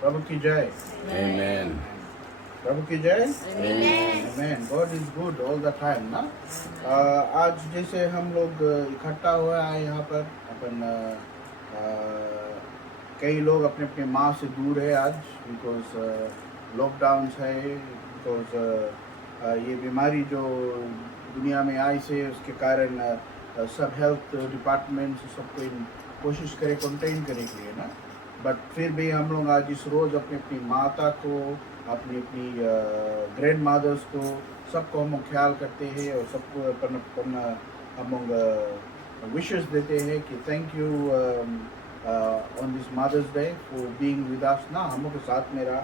प्रभु की जय। Amen. प्रभु की जय। Amen. Amen. God is good all the time ना। आज जैसे हम लोग इकट्ठा हुआ है यहाँ पर अपन कई लोग अपने अपने माँ से दूर है आज, बिकॉज लॉकडाउन है, बिकॉज ये बीमारी जो दुनिया में आई से उसके कारण सब हेल्थ डिपार्टमेंट सबको कोशिश करे कंटेन करने के लिए ना। बट फिर भी हम लोग आज इस रोज़ अपनी अपनी माता को, अपनी अपनी ग्रैंड मदर्स को, सबको हम ख्याल करते हैं और सबको अपन हम लोग विशेस देते हैं कि thank you on this mother's day for being with us ना, हम लोग के साथ में रहा।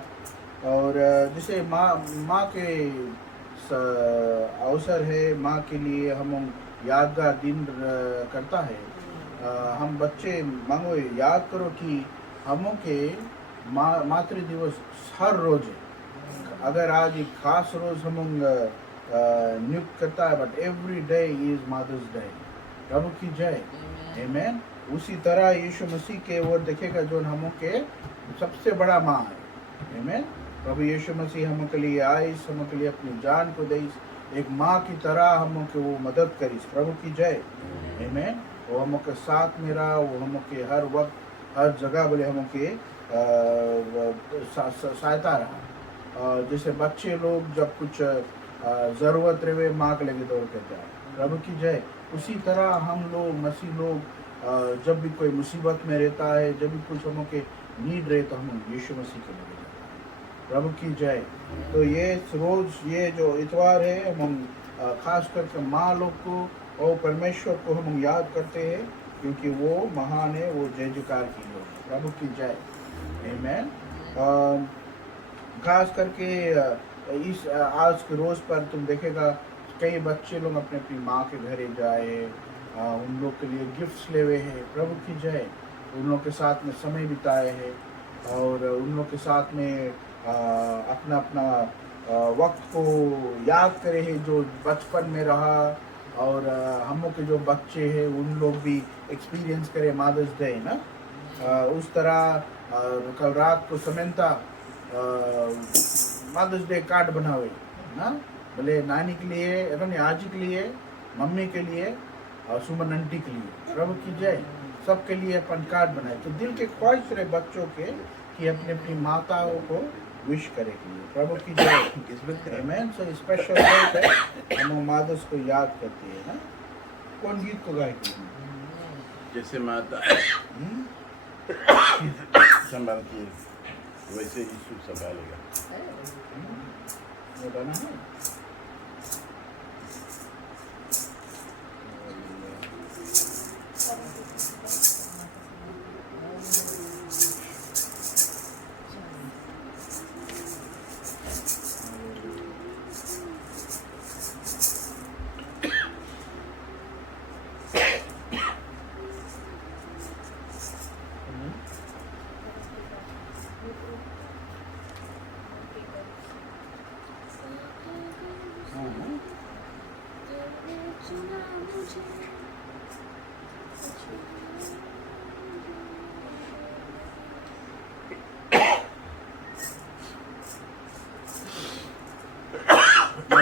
और जैसे माँ के अवसर है, माँ के लिए हम यादगार दिन करता है। हम बच्चे मांगो याद करो कि हमों के मातृ दिवस हर रोज है। अगर आज एक खास रोज हम नियुक्त करता है, but every day is mother's day. प्रभु की जय। आमेन। उसी तरह यीशु मसीह के वो देखेगा जो हमों के सबसे बड़ा माँ है। आमेन। प्रभु यीशु मसीह हम के लिए आए, हम के लिए अपनी जान को दे, एक माँ की तरह हम के वो मदद करी। प्रभु की जय। आमेन। वो हम के साथ में रहा, वो हम के हर वक्त हर जगह बोले हम के सहायता रहा। जैसे बच्चे लोग जब कुछ ज़रूरत रहे माँ के लगे दौड़ कर जाए। प्रभु की जय। उसी तरह हम लोग मसीह लोग जब भी कोई मुसीबत में रहता है, जब भी कुछ हम के नीड रहे, तो हम यीशु मसीह के लगे जाते हैं। प्रभु की जय। तो ये रोज़ ये जो इतवार है, हम खास करके माँ लोग को और परमेश्वर को हम याद करते हैं, क्योंकि वो महान है, वो जय जयकार की लोग। प्रभु की जय। आमेन। खास करके इस आज के रोज़ पर तुम देखेगा कई बच्चे लोग अपने अपनी माँ के घरे जाए, उन लोग के लिए गिफ्ट्स ले हुए हैं। प्रभु की जय। उन लोग के साथ में समय बिताए हैं और उन लोग के साथ में अपना अपना वक्त को याद करे हैं जो बचपन में रहा। और हम लोग के जो बच्चे हैं उन लोग भी एक्सपीरियंस करें मदर्स डे ना। उस तरह कल रात को समंता मदर्स डे कार्ड बनावे ना, बोले नानी के लिए, अपनी आजी के लिए, मम्मी के लिए और सुमन आंटी के लिए। प्रभु की जय। सबके लिए अपन कार्ड बनाए, तो दिल के ख्वाहिश रहे बच्चों के कि अपनी अपनी माताओं को विश करे के लिए। प्रभु की जय। आमेन। सो स्पेशल डे है, हम मदर्स को याद करते हैं ना। कौन गीत को गाएगी? जैसे माता संभालती है वैसे यीशु संभालेगा। वो गाना है।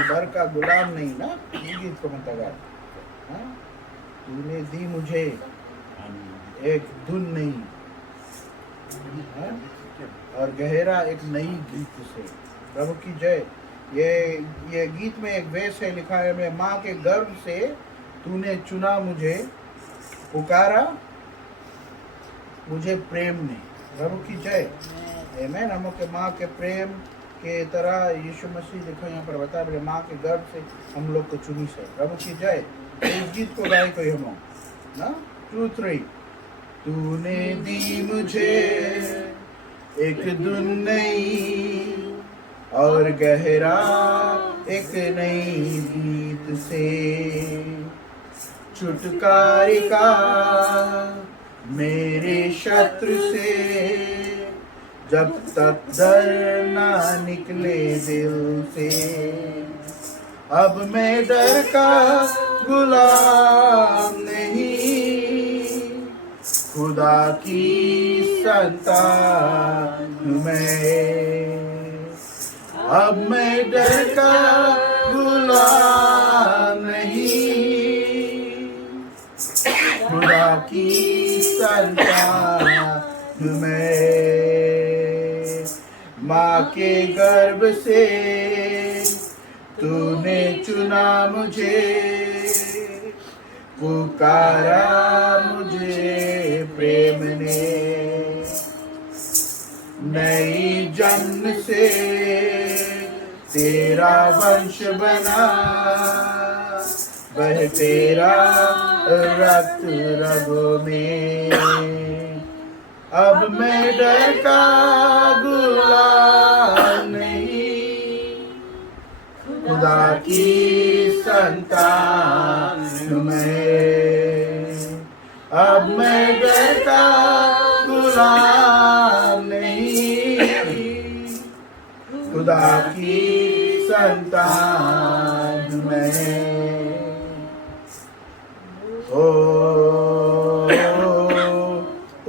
घर का गुलाम नहीं ना, ये गीत को मत गा। तूने दी मुझे एक धुन नहीं, और गहरा एक नई गीत से। प्रभु की जय। ये गीत में एक वेश है, लिखा है, मैं माँ के गर्भ से तूने चुना मुझे, पुकारा मुझे प्रेम ने। प्रभु की जय। आमेन। हम के माँ के प्रेम के तरह यीशु मसीह देखो यहाँ पर बता रहे, माँ के गर्भ से हम लोग को चुनी से। प्रभु की जय। तो इस गीत को गाए कोई हम ना 2 3। तूने दी मुझे एक धुन नई और गहरा एक नई गीत से, छुटकारे का मेरे शत्रु से, जब तक डर ना निकले दिल से। अब मैं डर का गुलाम नहीं, खुदा की संतान हूँ मैं। अब मैं डर का गुलाम नहीं, खुदा की संतान हूँ मैं। माँ के गर्भ से तूने चुना मुझे, पुकारा मुझे प्रेम ने। नई जन्म से तेरा वंश बना, वह तेरा रक्त रगों में। अब मैं डर का गुलाम नहीं, खुदा की संतान हूँ मैं। अब मैं डर का गुलाम नहीं, खुदा की संतान हूँ मैं। ओ ओ ओ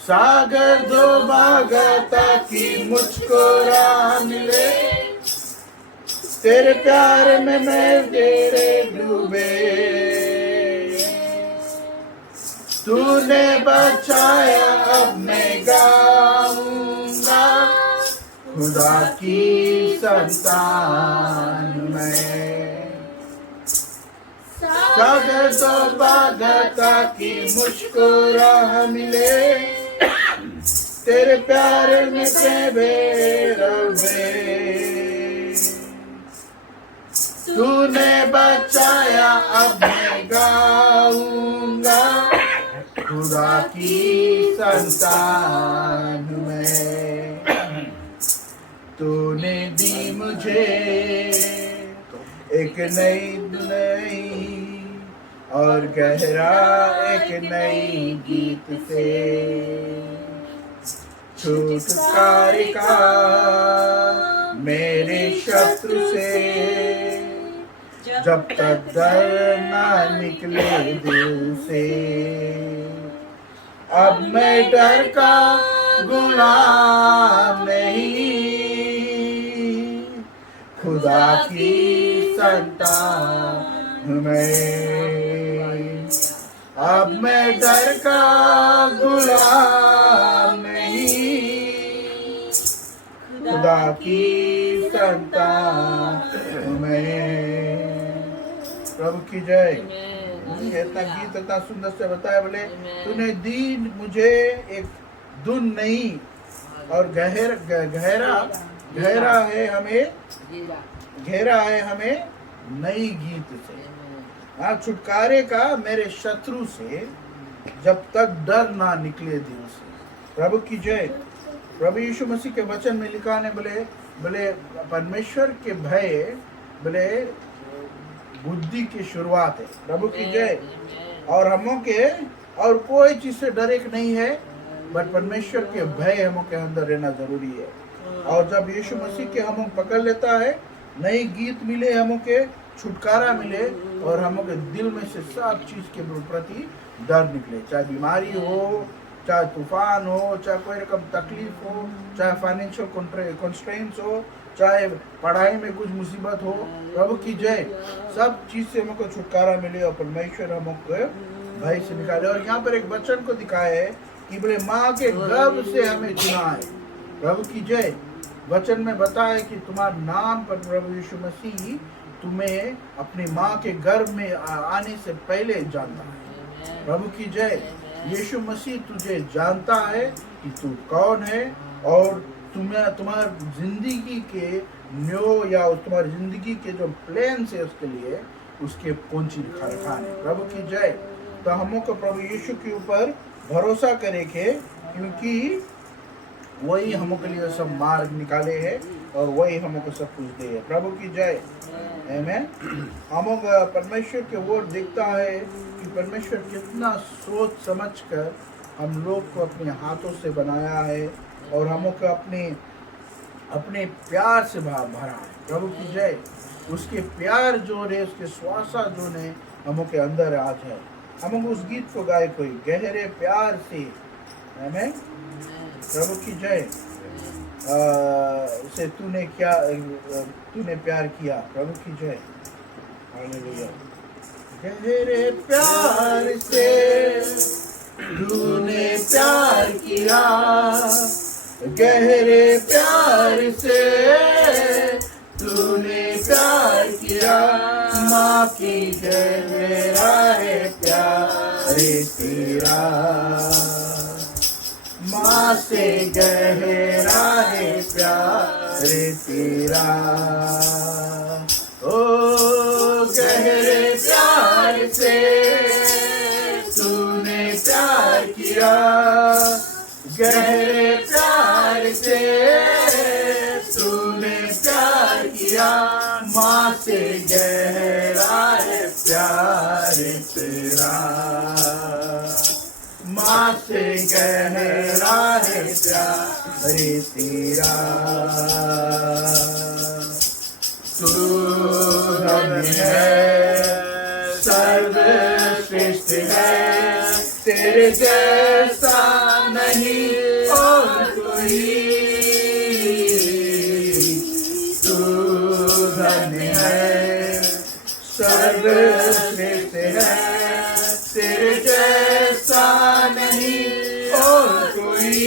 सागर दो भागा ताकि मुझको राह मिले, तेरे प्यार में मैं तेरे डूबे। तूने बचाया अब मैं गाऊंगा, खुदा की संतान मैं। सागर तो भागा ताकि मुझको राह मिले, तेरे प्यार में रवे। तूने बचाया अब मैं गाऊंगा, खुदा की संतान मैं। तूने दी मुझे एक नई और गहरा एक नई गीत से, छुटकारे का मेरे शत्रु से। जब तक डर ना निकले दिल से, अब मैं डर का गुलाम नहीं, खुदा की संतान मैं। अब मैं डर का गुलाम नहीं, खुदा की संतान मैं। प्रभु की जय। इतना गीत इतना सुंदर से बताया, बोले तूने दी मुझे एक धुन नहीं और गहरा है हमें नई गीत से। हाँ, छुटकारे का मेरे शत्रु से, जब तक डर ना निकले दिल से। प्रभु की जय। प्रभु यीशु मसीह के वचन में लिखा है, बोले परमेश्वर के भय बोले बुद्धि की शुरुआत है। प्रभु की जय। और हमों के और कोई चीज से डर नहीं है, बट परमेश्वर के भय हमों के अंदर रहना जरूरी है। और जब यीशु मसीह के हमों पकड़ लेता है, नई गीत मिले हमों के, छुटकारा मिले, और हमों के दिल में से सब चीज के प्रति डर निकले। चाहे बीमारी हो, चाहे तूफान हो, चाहे कोई रकम तकलीफ हो, चाहे फाइनेंशियल कॉन्स्ट्रेंट्स हो, चाहे पढ़ाई में कुछ मुसीबत हो। प्रभु की जय। सब चीज से हमको छुटकारा मिले और परमेश्वर हमको भय से निकाले। और यहाँ पर एक वचन को दिखाया है कि बोले माँ के गर्भ से हमें चुना है। प्रभु की जय। वचन में बताया कि तुम्हारा नाम पर प्रभु यीशु मसीह तुम्हें अपनी माँ के गर्भ में आने से पहले जानता है। प्रभु की जय। यीशु मसीह तुझे जानता है कि तू कौन है, और तुम्हारी जिंदगी के या तुम्हारी जिंदगी के जो प्लान है उसके लिए उसके कौन सी खाने। प्रभु की जय। तो हमों को प्रभु यीशु के ऊपर भरोसा करे के, क्योंकि वही हमों के लिए सब मार्ग निकाले हैं। और वही हमको सब कुछ दे। प्रभु की जय। आमेन। हम परमेश्वर के ओर दिखता है कि परमेश्वर कितना सोच समझ कर हम लोग को अपने हाथों से बनाया है और हमको अपने प्यार से भरा है। प्रभु की जय। उसके प्यार जो है, उसके श्वासा जो ने हमके अंदर आज है। हम उस गीत को गाए कोई गहरे प्यार से। आमेन। प्रभु की जय। से तूने प्यार किया। प्रभु की जय। हालेलुया। गहरे प्यार से तूने प्यार किया, गहरे प्यार से तूने प्यार किया, माँ की गहरा है प्यार तेरा, माँ से गहरा है प्यार तेरा। ओ गहरे प्यार से तूने प्यार किया, गहरे प्यार से तूने प्यार किया, माँ से गहरा है प्यार तेरा, माँ से गहरा है प्यार तेरा। तू धन्य है, सर्वश्रेष्ठ है, तेरे जैसा नहीं और कोई। तू धन्य है, सर्वश्रेष्ठ है, तेरे जैसा नहीं और कोई।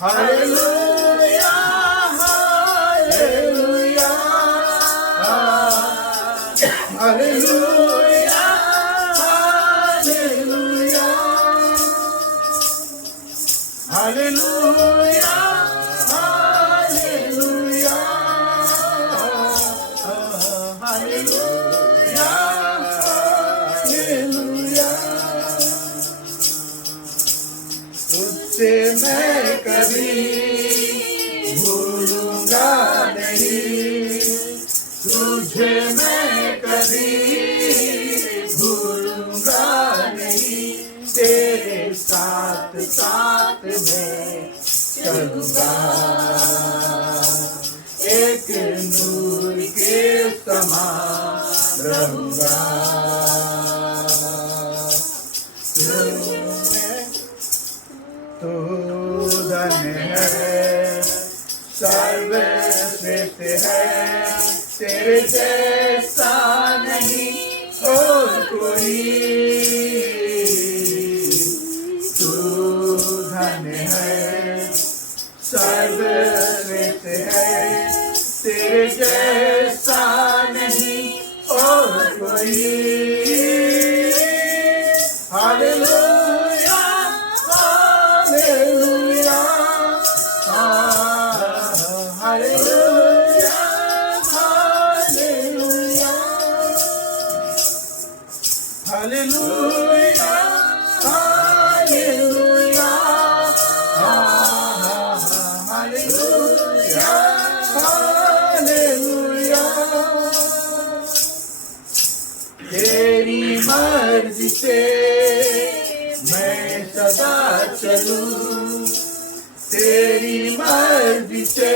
Hallelujah hallelujah hallelujah hallelujah hallelujah hallelujah hallelujah hallelujah. तुझसे मैं कभी भूलूंगा नहीं, तुझे मैं कभी भूलूंगा नहीं, तेरे साथ साथ मैं चलूंगा, एक नूर के समान रहूंगा। तू धन्य है, सर्वश्रेष्ठ है, तेरे जैसा नहीं और कोई। तू धन्य है, सर्वश्रेष्ठ है, तेरे जैसा नहीं और कोई। Hallelujah hallelujah hallelujah hallelujah hallelujah hallelujah hallelujah hallelujah. तेरी मर्जी से मैं सदा चलूं, तेरी मर्जी से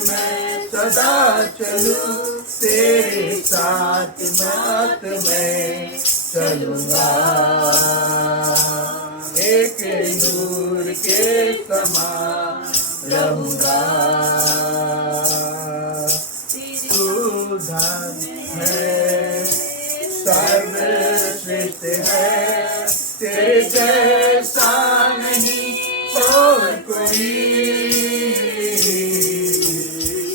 मैं सदा चलूं, तेरे साथ मत मैं चलूंगा, एक नूर के समान रहूंगा। तू धन्य है, सर्वश्रेष्ठ है, तेरे जैसा नहीं और कोई।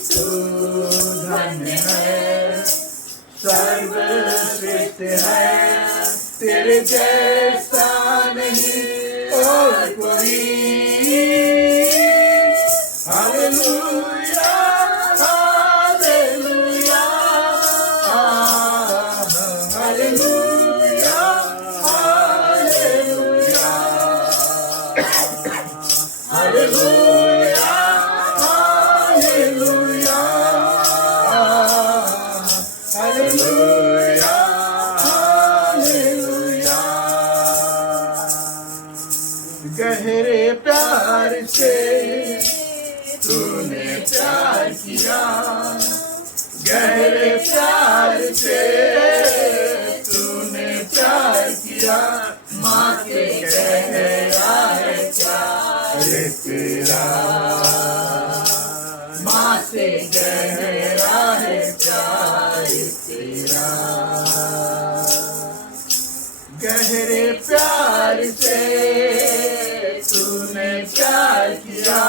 तू धन्य है, सर्वश्रेष्ठ है, तेरे जैसा नहीं और कोई। Hallelujah hallelujah hallelujah hallelujah hallelujah से तूने प्यार किया, गहरे प्यार से तूने प्यार किया, माँ से गहरा है प्यार तेरा, माँ से गहरा है प्यार तेरा। गहरे प्यार से तूने प्यार किया,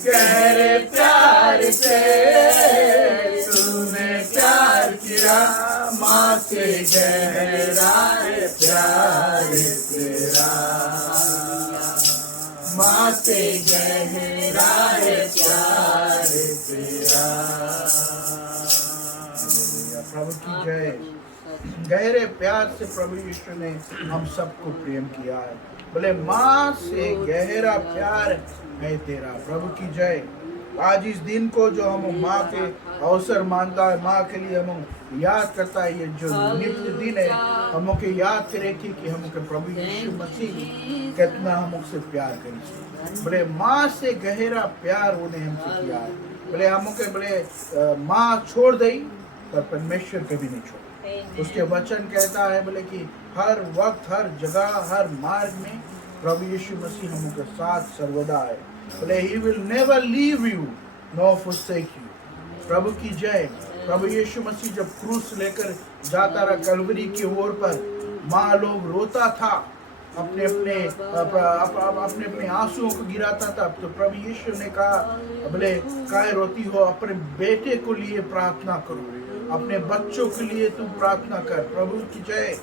गहरे प्यार से तूने प्यार किया, माँ से गहरा है प्यार तेरा, माँ से गहरा है प्यार तेरा। प्रभु की जय। गहरे प्यार से प्रभु यीशु ने हम सबको प्रेम किया है। बोले माँ से गहरा प्यार है तेरा। प्रभु की जय। आज इस दिन को जो हम माँ के अवसर मानता है, माँ के लिए हम याद करता है, ये जो नित्य दिन है, हम के याद करे कि हम के प्रभु यीशु मसीह कितना हमसे प्यार करी। बोले माँ से गहरा प्यार उन्हें हमसे किया है। बोले हम के बोले माँ छोड़ दई पर परमेश्वर कभी नहीं छोड़। उसके वचन कहता है बोले कि हर वक्त, हर जगह, हर मार्ग में प्रभु यीशु मसीह हम के साथ सर्वदा है। बोले he will never leave you nor forsake you। प्रभु की जय। प्रभु यीशु मसीह जब क्रूस लेकर जाता रहा कलवरी की ओर पर, माँ लोग रोता था, अपने अपने आंसुओं को गिराता था। तो प्रभु यीशु ने कहा बोले काहे रोती हो, अपने बेटे को लिए प्रार्थना करो, अपने बच्चों के लिए तू प्रार्थना कर। प्रभु की जय।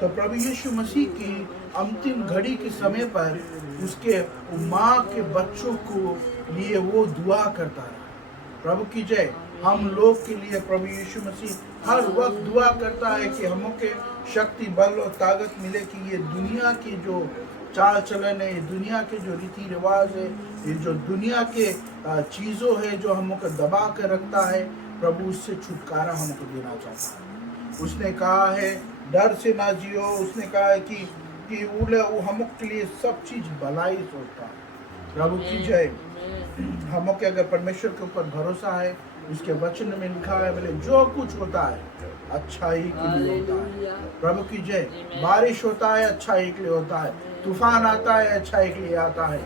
तो प्रभु यीशु मसीह की अंतिम घड़ी के समय पर उसके माँ के बच्चों को लिए वो दुआ करता रहा। प्रभु की जय। हम लोग के लिए प्रभु यीशु मसीह हर वक्त दुआ करता है कि हम के शक्ति, बल और ताकत मिले कि ये दुनिया की जो चाल चलन है, ये दुनिया के जो रीति रिवाज है, ये जो दुनिया के चीज़ों है जो हमको दबा कर रखता है, प्रभु उससे छुटकारा हमको देना चाहता है। उसने कहा है डर से ना जियो। उसने कहा है कि वो हम के लिए सब चीज भलाई सोचता है। प्रभु की जय। हम के अगर परमेश्वर के ऊपर भरोसा है, उसके वचन में लिखा है बोले जो कुछ होता है अच्छाई के लिए होता है। प्रभु की जय। बारिश होता है अच्छाई के लिए होता है, तूफान आता है अच्छाई के लिए आता है।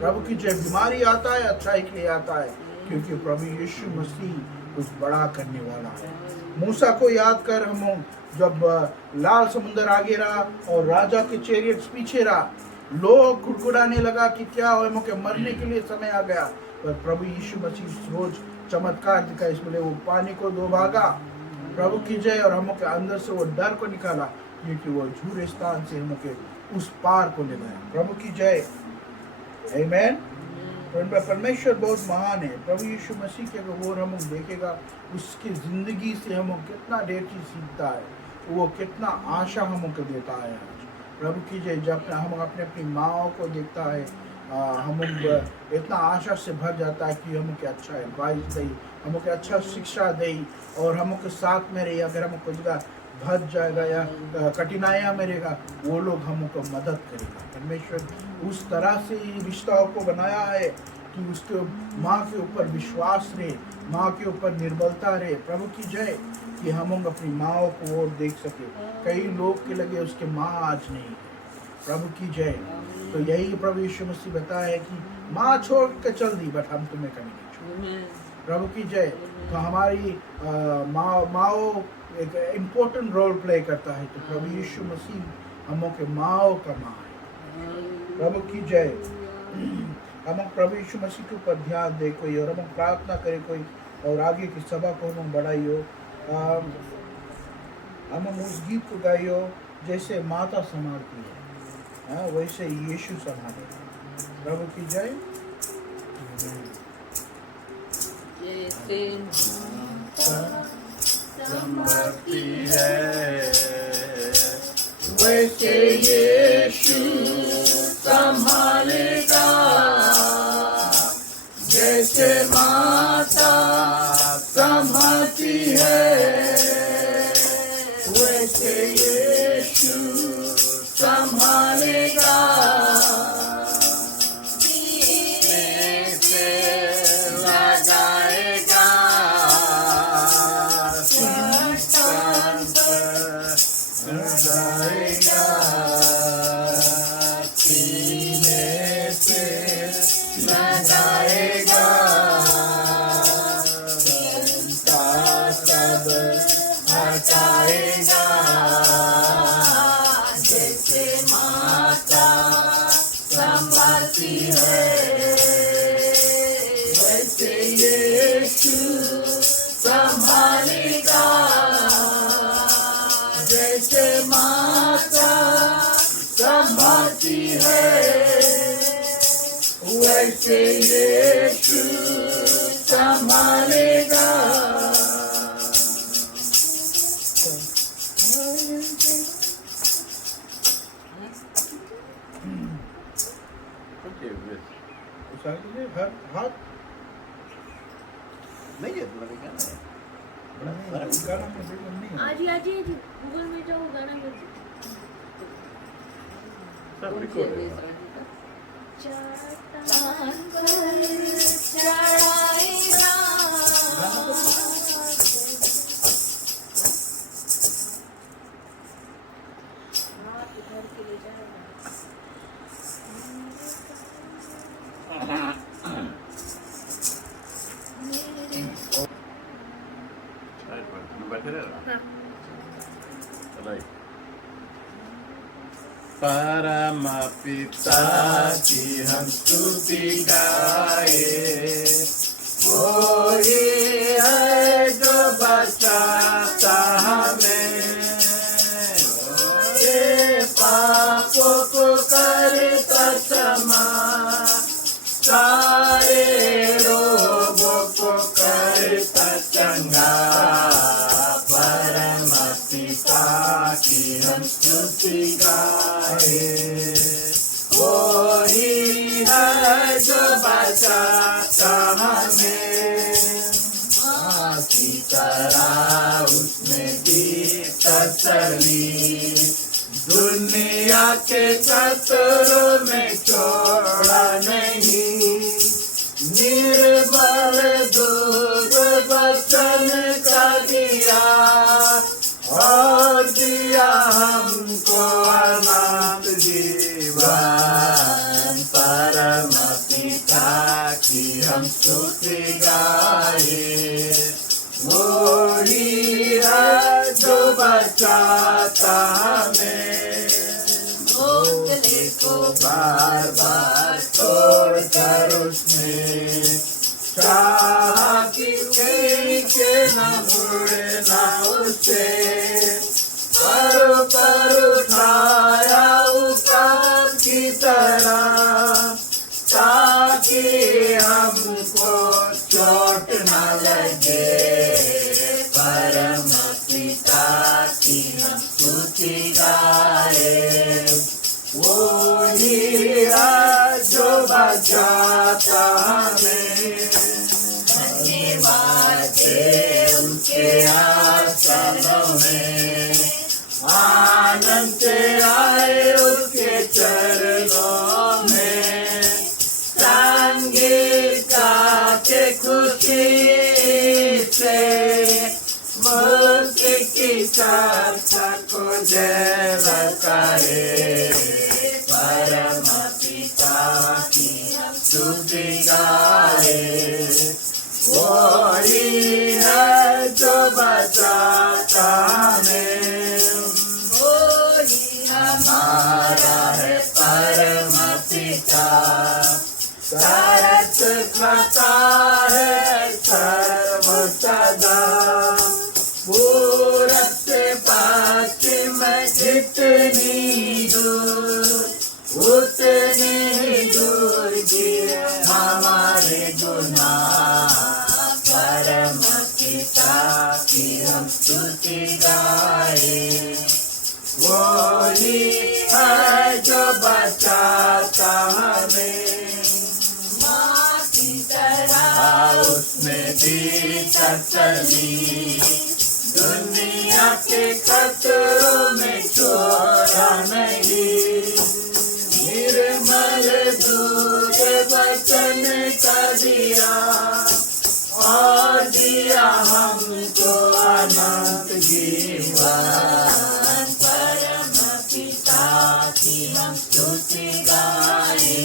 प्रभु की जय। बीमारी आता है अच्छाई के लिए आता है, क्योंकि प्रभु यीशु मसीह कुछ बड़ा करने वाला है। मूसा को याद कर, हम जब लाल समुद्र आगे रहा और राजा के चैरियट्स पीछे रहा, लोग गुड़गुड़ाने लगा कि क्या हो, हम के मरने के लिए समय आ गया। पर प्रभु यीशु मसीह रोज चमत्कार दिखा, इसमें वो पानी को दो भागा। प्रभु की जय। और हम के अंदर से वो डर को निकाला, क्योंकि वो झूठे स्थान से हम के उस पार को ले गया। प्रभु की जय। आमीन। परमेश्वर बहुत महान है। प्रभु यीशु मसीह के ओर हम देखेगा, उसकी जिंदगी से हम कितना ढेर चीज सीखता है, वो कितना आशा हमको देता है। प्रभु की जय। जब हम अपनी माओ को देखता है, हम इतना आशा से भर जाता है कि हम के अच्छा एडवाइस दे, हम के अच्छा शिक्षा दे, और हम के साथ में रही। अगर हम कुछ भज जाएगा या कठिनाइयाँ में रहेगा, वो लोग हमको मदद करेगा। परमेश्वर उस तरह से रिश्ताओं को बनाया है कि उसके माँ के ऊपर विश्वास रहे, माँ के ऊपर निर्बलता रहे। प्रभु की जय। कि हम अपनी माँ को और देख सके। कई लोग के लगे उसके माँ आज नहीं है। प्रभु की जय। तो यही प्रभु यीशु मसीह बताया है कि माँ छोड़ के चल दी, बट हम तुम्हें कभी नहीं छोड़। प्रभु की जय। तो हमारी माँ एक इम्पोर्टेंट रोल प्ले करता है। तो प्रभु यीशु मसीह हम के माँ का माँ है। प्रभु की जय। हम प्रभु यीशु मसीह के ऊपर ध्यान दे कोई, और हम प्रार्थना करे कोई, और आगे की सभा को हम बढ़ाइयो। हम उस गीत को गाइयो जैसे माता संभालती है, वैसे यीशु संभाले। प्रभु की जय। संभलती है वैसे यीशु संभालेगा, जैसे माता संभालती है, वैसे यीशु संभालेगा। है, वैसे यीशु संभालेगा। हर हाथ नहीं है तुम्हारे क्या है? गाना में बिल्कुल नहीं है। आज ही गूगल में जाओ गाना म्यूजिक सब रिकॉर्ड है। चाँद पर चढ़ाएगा हाथ उधर के ले जाएगा। बैठे रहना। हाँ। चलो। परम पिता की हम स्तुति गाए, वही है जो बचाता हमें, ये पापों को करता क्षमा, सारे रोगों को करता चंगा। परम पिता की हम स्तुति गाए, वही है जो बचाता हमें, माँ की तरह उसने दी तसल्ली, दुनिया के खतरों में छोड़ा नहीं, निर्बल दूध वचन का दिया, और दिया हमको अनंत जीवन। परम पिता की हम स्तुति गाए, वही है जो बचाता हमें, मोहल्ले को बार बार तोड़ कर उसने चाहा कि न मुड़े न उसे, पर उठाया उतार की तरह, ताकि हमको चोट न लगे। परम पिता की हम स्तुति गाए, वही है जो बचाता हमें, धन्यवाद दे उनके आसनों में, आनंद से आए उसके चरणों में, संगीत गाते खुशी से, मुक्ति की चर्चा को जय करे। परम पिता की हम स्तुति गाए, वही है जो बचाता हमें, वही हमारा है परम पिता, सरस खाता है सर्व सदा, पूरब से पश्चिम जितनी दूर, उतनी दूर गिरे हमारे गुनाह। परम पिता की हम स्तुति गाए, वही है जो बचाता हमें, माँ की तरह उसने दी तसल्ली, दुनिया के खतरों में छोड़ा नहीं, निर्मल दूध वचन का दिया, और दिया हमको अनंत जीवन। परम पिता की हम स्तुति गाए,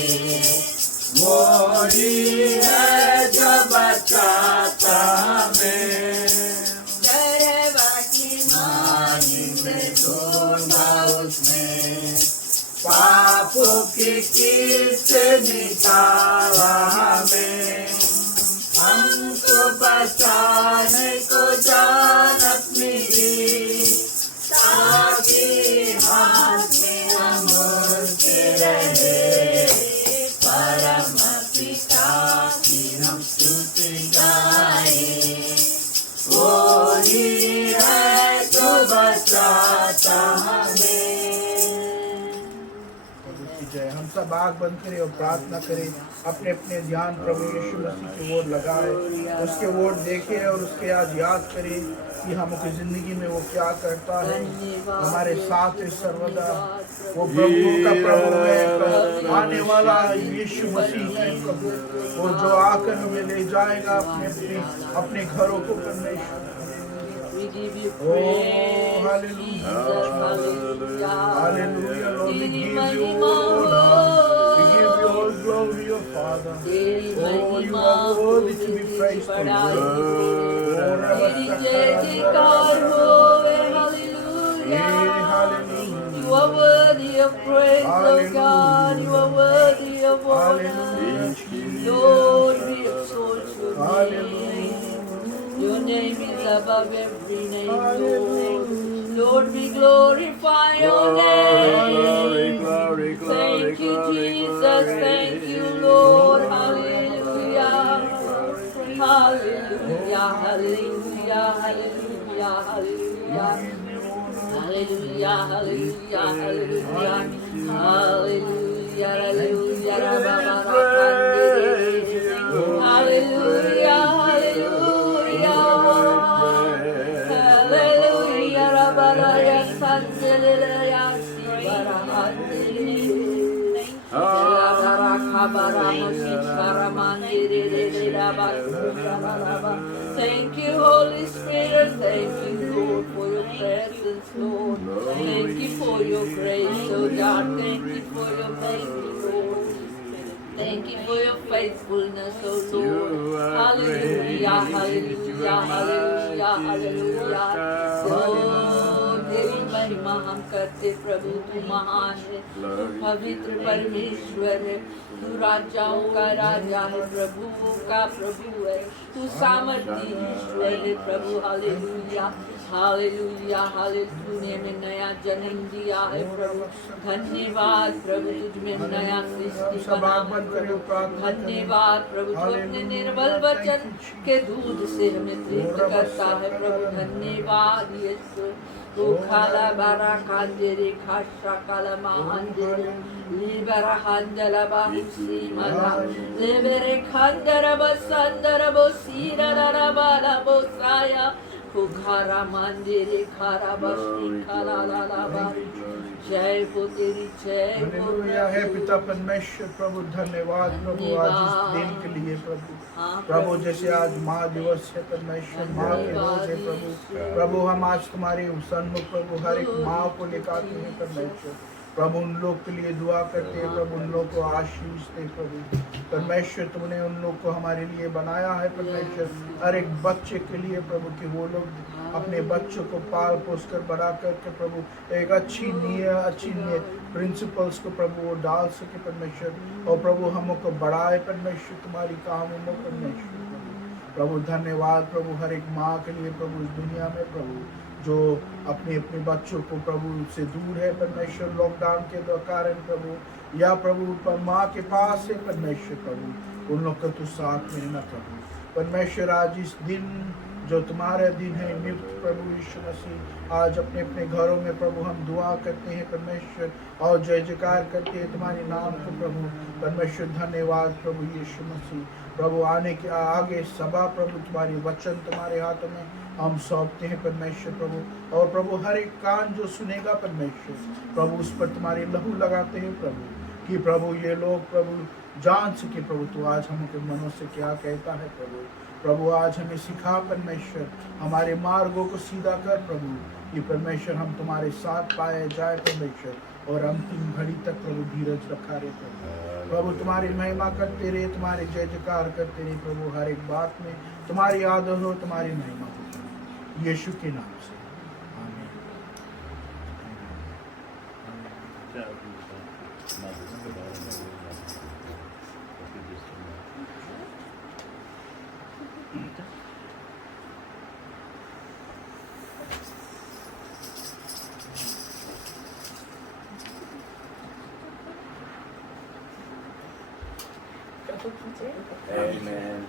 वही है जो बचाता हमें, गर्भवती मानी में ढूंढा उसने, पापों की कील से निकाला हमें, हमको बचाने को जान अपनी दी, ताकि हाथ में हम उड़ते रहे। सब आग बंद करें और प्रार्थना करें, अपने अपने ध्यान प्रभु यीशु मसीह की ओर लगाए, उसके ओर देखें और उसके आज याद करें कि हम अपनी जिंदगी में वो क्या करता है, हमारे साथ है सर्वदा। वो प्रभु का प्रभु है, प्रभु आने वाला यीशु मसीह है प्रभु, और जो आकर हमें ले जाएगा अपने अपने घरों को परमेश्वर। We give you Oh, praise, hallelujah. Jesus, hallelujah. Hallelujah, Lord, we give you all honor. We give you all glory, O Father. Oh, you are worthy to be praised, O Lord. Oh, Rabba Hallelujah. You are worthy of praise, O God. You are worthy of honor. Hallelujah. Lord, we exalt your name. Hallelujah. Your name is above every name, Lord. Hallelujah. Lord, we glorify your name. Glory, glory, glory, Thank you, glory, Jesus. glory. Thank you, Lord. Hallelujah. Hallelujah. Hallelujah. Hallelujah. Hallelujah. Hallelujah. Hallelujah. Hallelujah. Hallelujah. Hallelujah. Hallelujah. Hallelujah. Hallelujah, Rabaraya Sandelaya Sibarahandele. Thank you, Holy Spirit. Thank you, Lord, for your presence, Lord. Thank you for your grace, oh God. Thank you for your mercy, Lord. Thank you for your faithfulness, oh Lord. Hallelujah, hallelujah, hallelujah, hallelujah. Oh, तेरी महिमा हम करते प्रभु, तू महान है, तू पवित्र परमेश्वर है, तू राजाओं का राजा है, प्रभुओं का प्रभु है, तू सामर्थी ईश्वर है प्रभु। Hallelujah, hallelujah, hallelujah. तूने हमें नया जन्म दिया है प्रभु। धन्यवाद प्रभु, तुझ में नया सृष्टि बना है प्रभु। धन्यवाद प्रभु, तू अपने निर्बल वचन के दूध से हमें तृप्त करता है प्रभु। धन्यवाद यीशु। O kala bara kandere kasha kala mahandere libera handela bahusi mala lebere kandera basandera bosira dara bala bosaya kukhara mandere khara bashi kala la la ba जय हो तेरी जय हो हालेलुया है पिता परमेश्वर प्रभु। धन्यवाद प्रभु आज इस दिन के लिए प्रभु। प्रभु जैसे आज माँ दिवस है परमेश्वर, माँ के रोज है प्रभु। प्रभु हम आज तुम्हारे सन्मुख प्रभु हर एक माँ को लेकर आते हैं परमेश्वर। प्रभु उन लोग के लिए दुआ करते हैं प्रभु, उन लोग को आशीष दे प्रभु। परमेश्वर तुमने उन लोग को हमारे लिए बनाया है परमेश्वर, हर एक बच्चे के लिए प्रभु, कि वो लोग अपने बच्चों को पाल पोस कर बड़ा करके प्रभु एक अच्छी प्रिंसिपल्स को प्रभु वो डाल सके परमेश्वर। और प्रभु हमको बढ़ाए परमेश्वर तुम्हारी कामों में परमेश्वर। प्रभु धन्यवाद प्रभु हर एक माँ के लिए प्रभु, इस दुनिया में प्रभु जो अपने अपने बच्चों को प्रभु से दूर है परमेश्वर, लॉकडाउन के कारण प्रभु, या प्रभु माँ के पास है परमेश्वर प्रभु, उन लोग का तो साथ में न प्रभु। परमेश्वर आज इस दिन जो तुम्हारा दिन है नियुक्त प्रभु यीशु मसीह, आज अपने अपने घरों में प्रभु हम दुआ करते हैं परमेश्वर और जय जयकार करते हैं तुम्हारे नाम को प्रभु। परमेश्वर धन्यवाद प्रभु यीशु मसीह। प्रभु आने के आगे सभा प्रभु तुम्हारी वचन तुम्हारे हाथों में हम सौंपते हैं परमेश्वर प्रभु। और प्रभु हर एक कान जो सुनेगा परमेश्वर प्रभु उस पर तुम्हारे लहू लगाते हैं प्रभु, कि प्रभु ये लोग प्रभु जान सके प्रभु तो आज हमके मनों से क्या कहता है प्रभु। प्रभु आज हमें सिखा परमेश्वर, हमारे मार्गों को सीधा कर प्रभु, कि परमेश्वर हम तुम्हारे साथ पाए जाए परमेश्वर, और अंतिम घड़ी तक प्रभु धीरज रखा रहे प्रभु। प्रभु तुम्हारी महिमा करते रहे, तुम्हारे जय जयकार करते रहे प्रभु, हर एक बात में तुम्हारी आदर हो, तुम्हारी महिमा हो, यीशु के नाम से आमीन। Amen.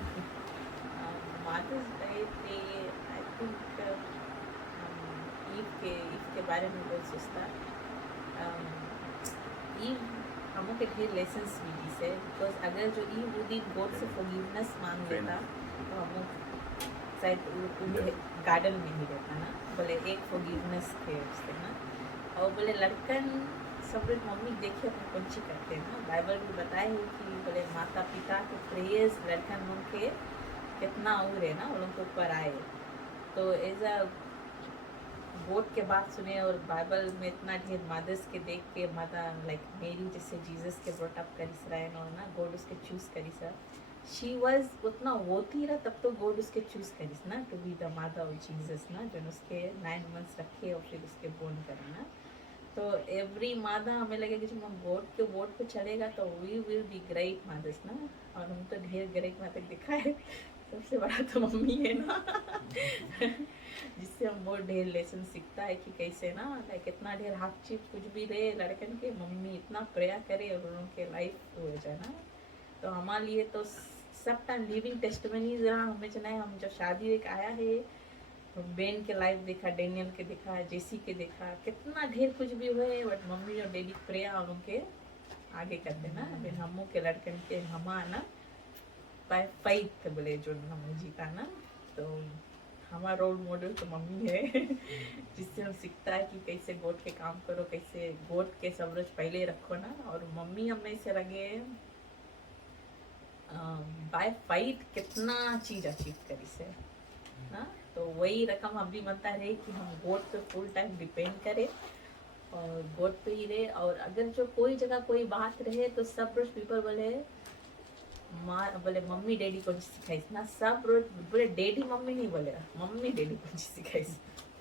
Mother's Day पे I think ईव के बारे में बोल सकता। ईव हमों के ढेर लेसन्स मिली से बिकॉज अगर जो ई वो दिन गॉड से फॉरगिवनेस मांग लेता तो हम शायद गार्डन में ही रहता ना बोले एक फॉरगिवनेस थे उससे ना और बोले लड़कन सब लोग मम्मी देखे अपने पंछी करते हैं ना बाइबल में बताए है कि बोले माता पिता के प्रेयर्स लड़कन लोग के कितना और है ना वो लोग के ऊपर आए तो एज अ वोट के बात सुने और बाइबल में इतना ढेर मदर्स के देख के माता लाइक मेरी जैसे जीसस के ब्रॉट अप करी सराय और ना गॉड उसके चूज करी सर शी वाज उतना होती रहा तब तो गॉड उसके चूज करी ना to be the mother of Jesus ना जो उसके 9 मंथ्स रखे और फिर उसके बोर्न करना तो एवरी मादा हमें लगे कि जब हम गॉड के वोट पे चलेगा तो we will be great mothers ना और हम तो ढेर ग्रेट माता दिखाए सबसे बड़ा तो मम्मी है ना जिससे हम बहुत ढेर लेसन सीखता है कि कैसे ना लाइक इतना ढेर हाथ चीप कुछ भी रहे लड़कन के मम्मी इतना प्रेयर करे और उनके लाइफ हो जाए ना तो हमारे लिए तो सब टाइम लिविंग टेस्टमनीज रहा हमें चना हम जब शादी एक आया है तो बेन के लाइफ देखा डेनियल के देखा जेसी के देखा कितना ढेर कुछ भी हुए बट मम्मी और डैडी प्रेयर और उनके आगे करते ना फिर हमों के लड़कन के हमा ना बाय फाइट बोले जो हम जीता ना तो हमारा रोल मॉडल तो मम्मी है जिससे हम सीखता है कि कैसे गोट के काम करो कैसे गोट के सब रोज पहले रखो ना और मम्मी हमें से लगे बाय फाइट कितना चीज अचीव करी से ना तो वही रकम अभी बनता रहे कि हम गोट पे फुल टाइम डिपेंड करें और गोट पे ही रहे और अगर जो कोई जगह कोई बात रहे तो सब रोज पीपल बोले माँ बोले मम्मी डैडी को सिखाई ना सब रोज बोले डैडी मम्मी नहीं बोले मम्मी डैडी को सिखाई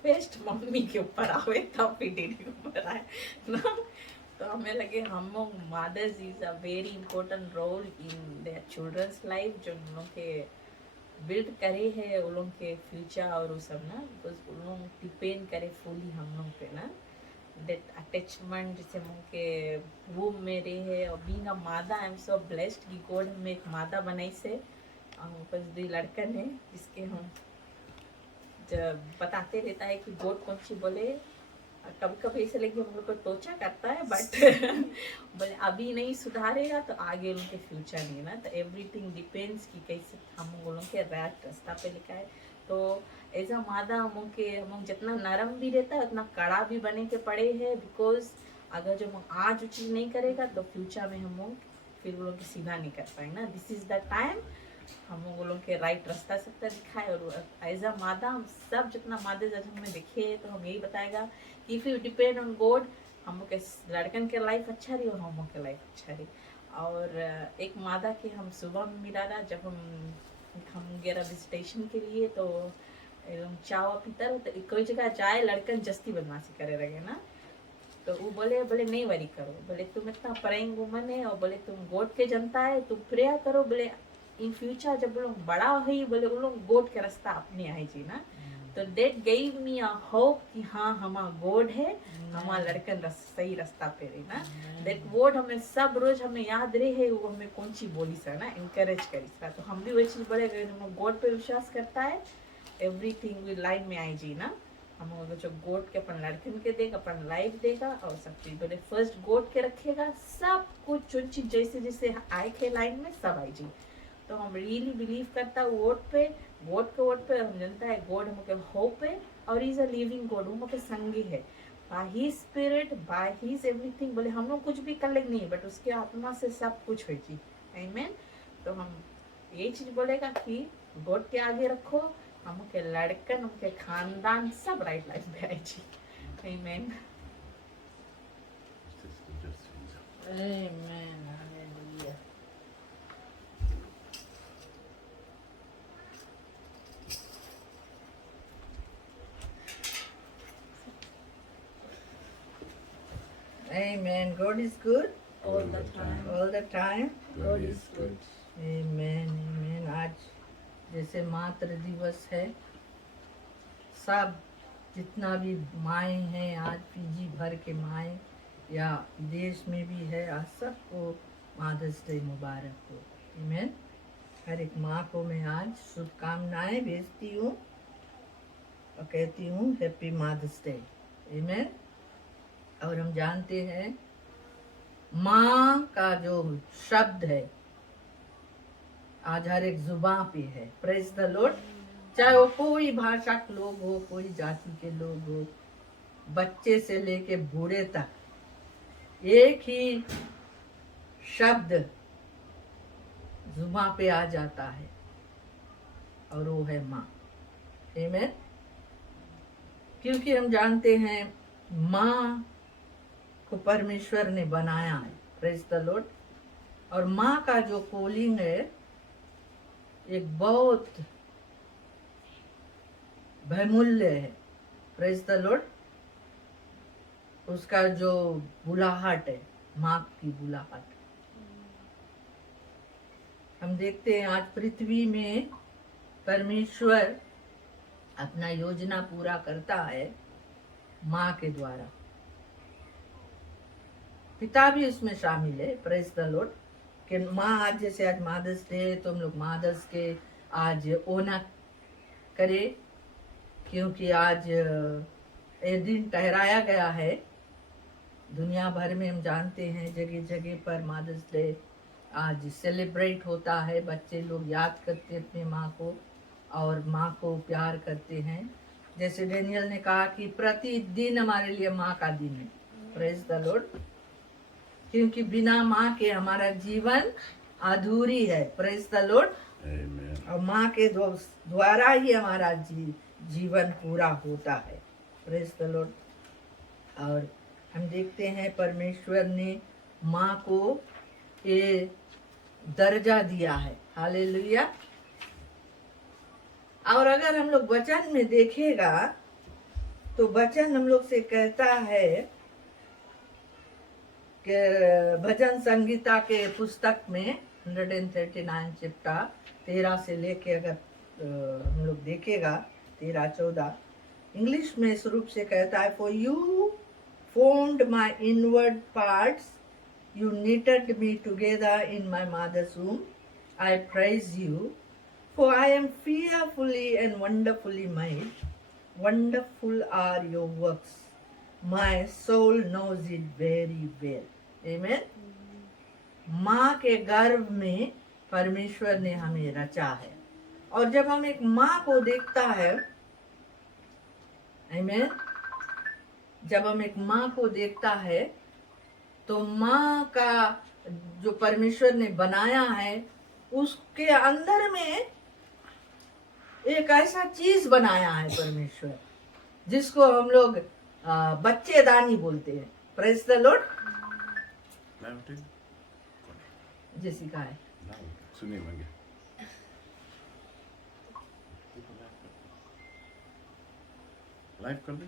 फर्स्ट मम्मी के ऊपर आवे तब फिर डैडी के ऊपर आए ना तो हमें लगे हम mothers is a very important role in their children's life जो उन लोग के बिल्ड करे है उन लोग के फ्यूचर और वो सब ना बिकॉज उन लोग डिपेंड करे फुली हम लोग पे ना that attachment जैसे मुझे रूम में रहे है और बीइंग अ मादा आई एम सो ब्लेस्ड कि गॉड हमें एक मादा बनाई से बस 2 लड़कन है जिसके हम जब बताते रहता है कि गॉड कौन सी बोले कभी कभी ऐसे लगे हम लोग को टोचा करता है बट बोले अभी नहीं सुधारेगा तो आगे उनके फ्यूचर नहीं ना तो एवरीथिंग डिपेंड्स कि कैसे हम लोगों के राइट रास्ता पे लिखा है तो ऐसा मादा हम जितना नरम भी रहता है उतना कड़ा भी बने के पड़े हैं बिकॉज अगर जो हम आज वो चीज़ नहीं करेगा तो फ्यूचर में हम लोग फिर वो लोग के सीधा नहीं कर पाएंगे ना दिस इज द टाइम हम वो लोग के राइट रास्ता सकता दिखाए और एज अ मादा हम सब जितना मादे जब हमें देखे तो हम यही बताएगा कि if you depend on God हम लोग के लड़कन के लाइफ अच्छा रही और हम लोग के लाइफ अच्छा रही और एक मादा के हम सुबह में मिला रहा जब हम गया विजिटेशन के लिए तो चावा पीता रहो तो कोई जगह जाए लड़कन जस्ती बदमाशी करे रहे ना तो वो बोले नहीं वरी करो बोले तुम इतना प्रेइंग वुमन है और बोले तुम गॉड के जनता है तुम प्रेयर करो बोले इन फ्यूचर जब लोग बड़ा हुई बोले वो लोग गॉड के रास्ता अपने आए जी ना तो that gave me a hope कि हाँ हमारा गॉड है हमारा लड़कन सही रास्ता पे रही ना दैट वर्ड हमें सब रोज हमें याद रहे है वो हमें कौन सी बोली सर ना इनकरेज करी सर तो हम भी वही चीज बोले हम गॉड पे विश्वास करता है एवरीथिंग विद लाइन में आई जी ना हम अगर जो गॉड के अपन लड़कन के देगा अपन लाइफ देगा और सब चीज बोले फर्स्ट गॉड के रखेगा सब कुछ जो चीज जैसे जैसे आए थे लाइन में सब आई जी तो हम रियली बिलीव करता वोट पे वोट पे हम जनता है गॉड हमके होप है और इज अ लिविंग गॉड वो हमके संगी है by his spirit by his everything बोले हम लोग कुछ भी कर लेंगे नहीं बट उसके आत्मा से सब कुछ हो जी आमीन तो हम ये चीज बोलेगा कि गॉड के आगे रखो हमके लड़कन हमके खानदान सब राइट लाइफ में आए जी आमीन Amen. Hallelujah. Amen. God is good all the time all the time. God is good. Amen. Amen. आज जैसे मातृ दिवस है सब जितना भी माएँ हैं आज पीजी भर के माएँ या देश में भी है आज सबको मदर्स डे मुबारक हो आमीन हर एक माँ को मैं आज शुभकामनाएं भेजती हूँ और कहती हूँ हैप्पी मदर्स डे आमीन और हम जानते हैं माँ का जो शब्द है आज हर एक जुबान पे है। Praise the Lord. चाहे वो कोई भाषा के लोग हो, कोई जाति के लोग हो, बच्चे से लेके बूढ़े तक एक ही शब्द जुबान पे आ जाता है और वो है माँ। आमीन। क्योंकि हम जानते हैं माँ को परमेश्वर ने बनाया है। Praise the Lord. और माँ का जो कॉलिंग है एक बहुत बहुमूल्य है। Praise the Lord. उसका जो बुलाहट है, माँ की बुलाहट, हम देखते हैं आज पृथ्वी में परमेश्वर अपना योजना पूरा करता है माँ के द्वारा। पिता भी उसमें शामिल है। Praise the Lord. कि माँ आज जैसे आज मदर्स डे तो हम लोग मदर्स के आज ऑनर करें, क्योंकि आज ये दिन ठहराया गया है। दुनिया भर में हम जानते हैं जगह जगह पर मदर्स डे आज सेलिब्रेट होता है। बच्चे लोग याद करते अपने माँ को और माँ को प्यार करते हैं। जैसे डेनियल ने कहा कि प्रतिदिन हमारे लिए माँ का दिन है। Praise the Lord. क्योंकि बिना माँ के हमारा जीवन अधूरी है। Praise the Lord. Amen. और माँ के द्वारा ही हमारा जीवन पूरा होता है। Praise the Lord. और हम देखते हैं परमेश्वर ने माँ को ये दर्जा दिया है। हालेलुया। और अगर हम लोग वचन में देखेगा तो वचन हम लोग से कहता है कि भजन संगीता के पुस्तक में 139 चैप्टर 13 से लेके अगर हम लोग देखेगा 13-14 इंग्लिश में इस रूप से कहता है, for you formed my inward parts, you knitted me together in my mother's womb. I praise you, for I am fearfully and wonderfully made. Wonderful are your works. My soul knows it very well. Amen. माँ के गर्भ में परमेश्वर ने हमें रचा है। और जब हम एक माँ को देखता है, आमीन, जब हम एक माँ को देखता है तो माँ का जो परमेश्वर ने बनाया है उसके अंदर में एक ऐसा चीज बनाया है परमेश्वर जिसको हम लोग बच्चेदानी बोलते हैं। Praise the Lord. जेसिका है। सुनिए मंगे। लाइव कर दे।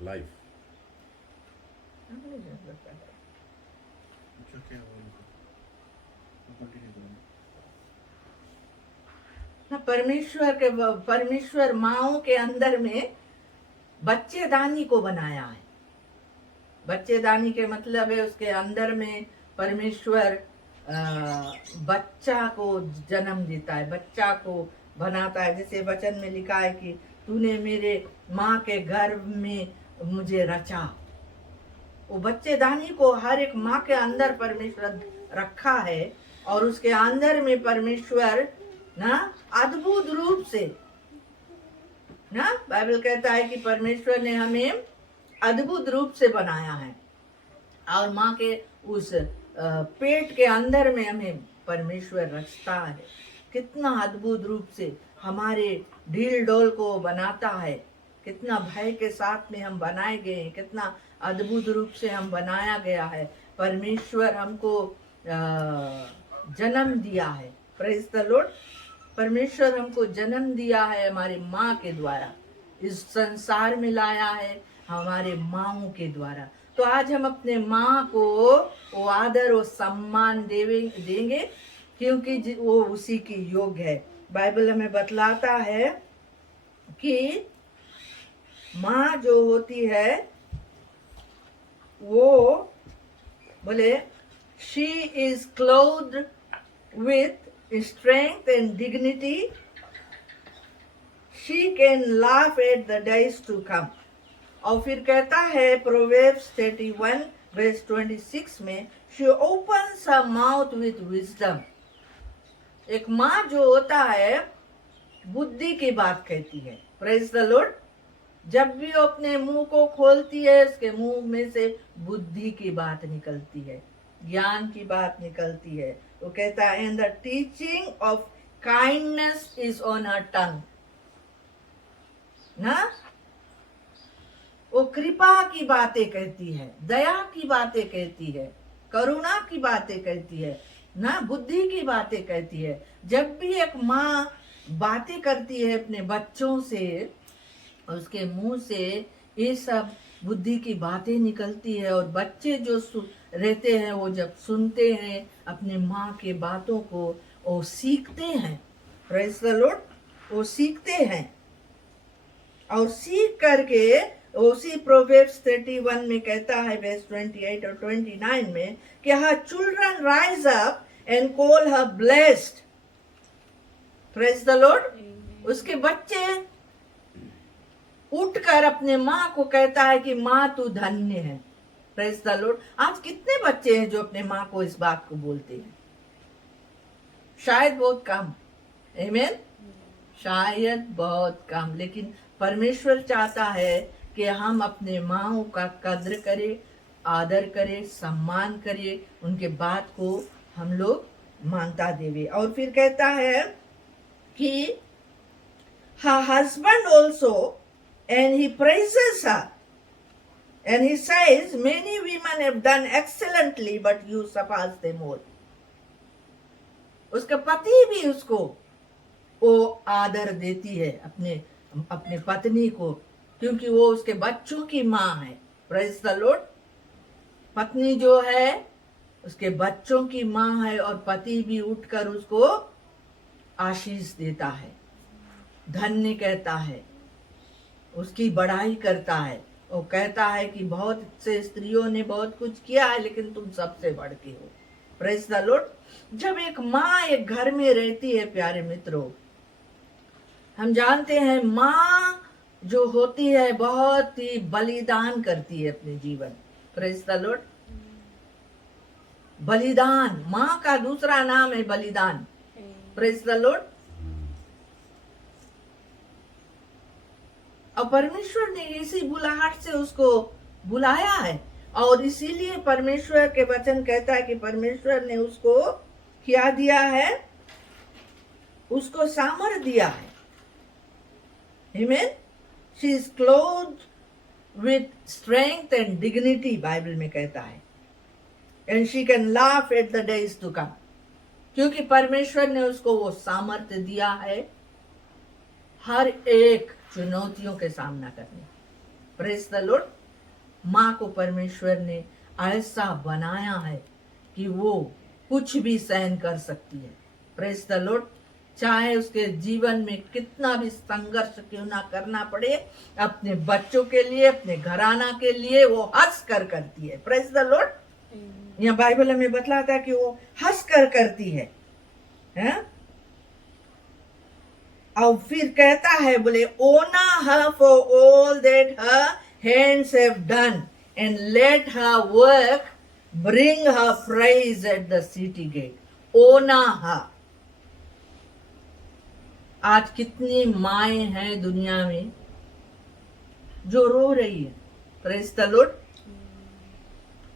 लाइव। परमेश्वर माँओं के अंदर में बच्चेदानी को बनाया है। बच्चेदानी के मतलब है उसके अंदर में परमेश्वर बच्चा को जन्म देता है, बच्चा को बनाता है। जैसे वचन में लिखा है कि तूने मेरे माँ के गर्भ में मुझे रचा। वो बच्चेदानी को हर एक माँ के अंदर परमेश्वर रखा है और उसके अंदर में परमेश्वर ना अद्भुत रूप से ना बाइबल कहता है कि परमेश्वर ने हमें अद्भुत रूप से बनाया है और माँ के उस पेट के अंदर में हमें परमेश्वर रचता है। कितना अद्भुत रूप से हमारे ढील डोल को बनाता है, कितना भय के साथ में हम बनाए गए हैं, कितना अद्भुत रूप से हम बनाया गया है। परमेश्वर हमको जन्म दिया है। Praise the Lord. परमेश्वर हमको जन्म दिया है हमारी माँ के द्वारा, इस संसार में लाया है हमारे माँओं के द्वारा। तो आज हम अपने माँ को वो आदर और सम्मान देंगे क्योंकि वो उसी की योग्य है। बाइबल हमें बतलाता है कि माँ जो होती है वो बोले she is clothed with strength and dignity, she can laugh at the days to come. और फिर कहता है प्रोवेर्ब्स 31 verse 26 में, she opens her mouth with wisdom. एक माँ जो होता है बुद्धि की बात कहती है. Praise the Lord. जब भी वो अपने मुंह को खोलती है, उसके मुंह में से बुद्धि की बात निकलती है, ज्ञान की बात निकलती है. वो कहता है, and the teaching of kindness is on her tongue. ना, वो कृपा की बातें कहती है, दया की बातें कहती है, करुणा की बातें कहती है, ना बुद्धि की बातें कहती है. जब भी एक माँ बातें करती है अपने बच्चों से, उसके मुंह से ये सब बुद्धि की बातें निकलती है. और बच्चे जो रहते हैं, वो जब सुनते हैं अपने माँ के बातों को, वो सीखते हैं. Praise the Lord. वो सीखते हैं और सीख करके उसी प्रोवेर्ब्स 31 में कहता है, वर्स 28 और 29 में, कि her children rise up and call her blessed. Praise the Lord. उसके बच्चे उठकर अपने माँ को कहता है कि माँ तू धन्य है. Praise the Lord. आज कितने बच्चे हैं जो अपने माँ को इस बात को बोलते हैं? शायद बहुत कम. Amen. शायद बहुत कम. लेकिन परमेश्वर चाहता है कि हम अपने माँओं का कद्र करें, आदर करें, सम्मान करें, उनके बात को हम लोग मानता देवे. और फिर कहता है कि her husband also, and he praises her, and he says, many women have done excellently, but you surpass them all. उसका पति भी उसको वो आदर देती है, अपने पत्नी को, क्योंकि वो उसके बच्चों की माँ है. Praise the Lord. पत्नी जो है उसके बच्चों की माँ है, और पति भी उठकर उसको आशीष देता है, धन्य कहता है, उसकी बड़ाई करता है. वो कहता है कि बहुत से स्त्रियों ने बहुत कुछ किया है, लेकिन तुम सबसे बढ़ के हो. Praise the Lord. जब एक माँ एक घर में रहती है, प्यारे मित्रों, हम जानते हैं माँ जो होती है बहुत ही बलिदान करती है अपने जीवन. Praise the Lord. बलिदान, माँ का दूसरा नाम है बलिदान. Praise the Lord. और परमेश्वर ने इसी बुलाहट से उसको बुलाया है, और इसीलिए परमेश्वर के वचन कहता है कि परमेश्वर ने उसको क्या दिया है? उसको सामर्थ दिया है. Amen. She is clothed with strength and dignity, Bible में कहता है. And she can laugh at the days to come. क्योंकि परमेश्वर ने उसको वो सामर्थ्य दिया है हर एक चुनौतियों के सामना करने. Praise the Lord. माँ को परमेश्वर ने ऐसा बनाया है कि वो कुछ भी सहन कर सकती है. Praise the Lord. चाहे उसके जीवन में कितना भी संघर्ष क्यों ना करना पड़े, अपने बच्चों के लिए, अपने घराना के लिए वो हंस कर करती है. Praise the Lord. यहाँ बाइबल हमें बतलाता है कि वो हंस कर करती है. और फिर कहता है, बोले, honor her for all that her hands have done, and let her work bring her praise at the city gate. Honor her. आज कितनी माएं हैं दुनिया में जो रो रही है. Praise the Lord.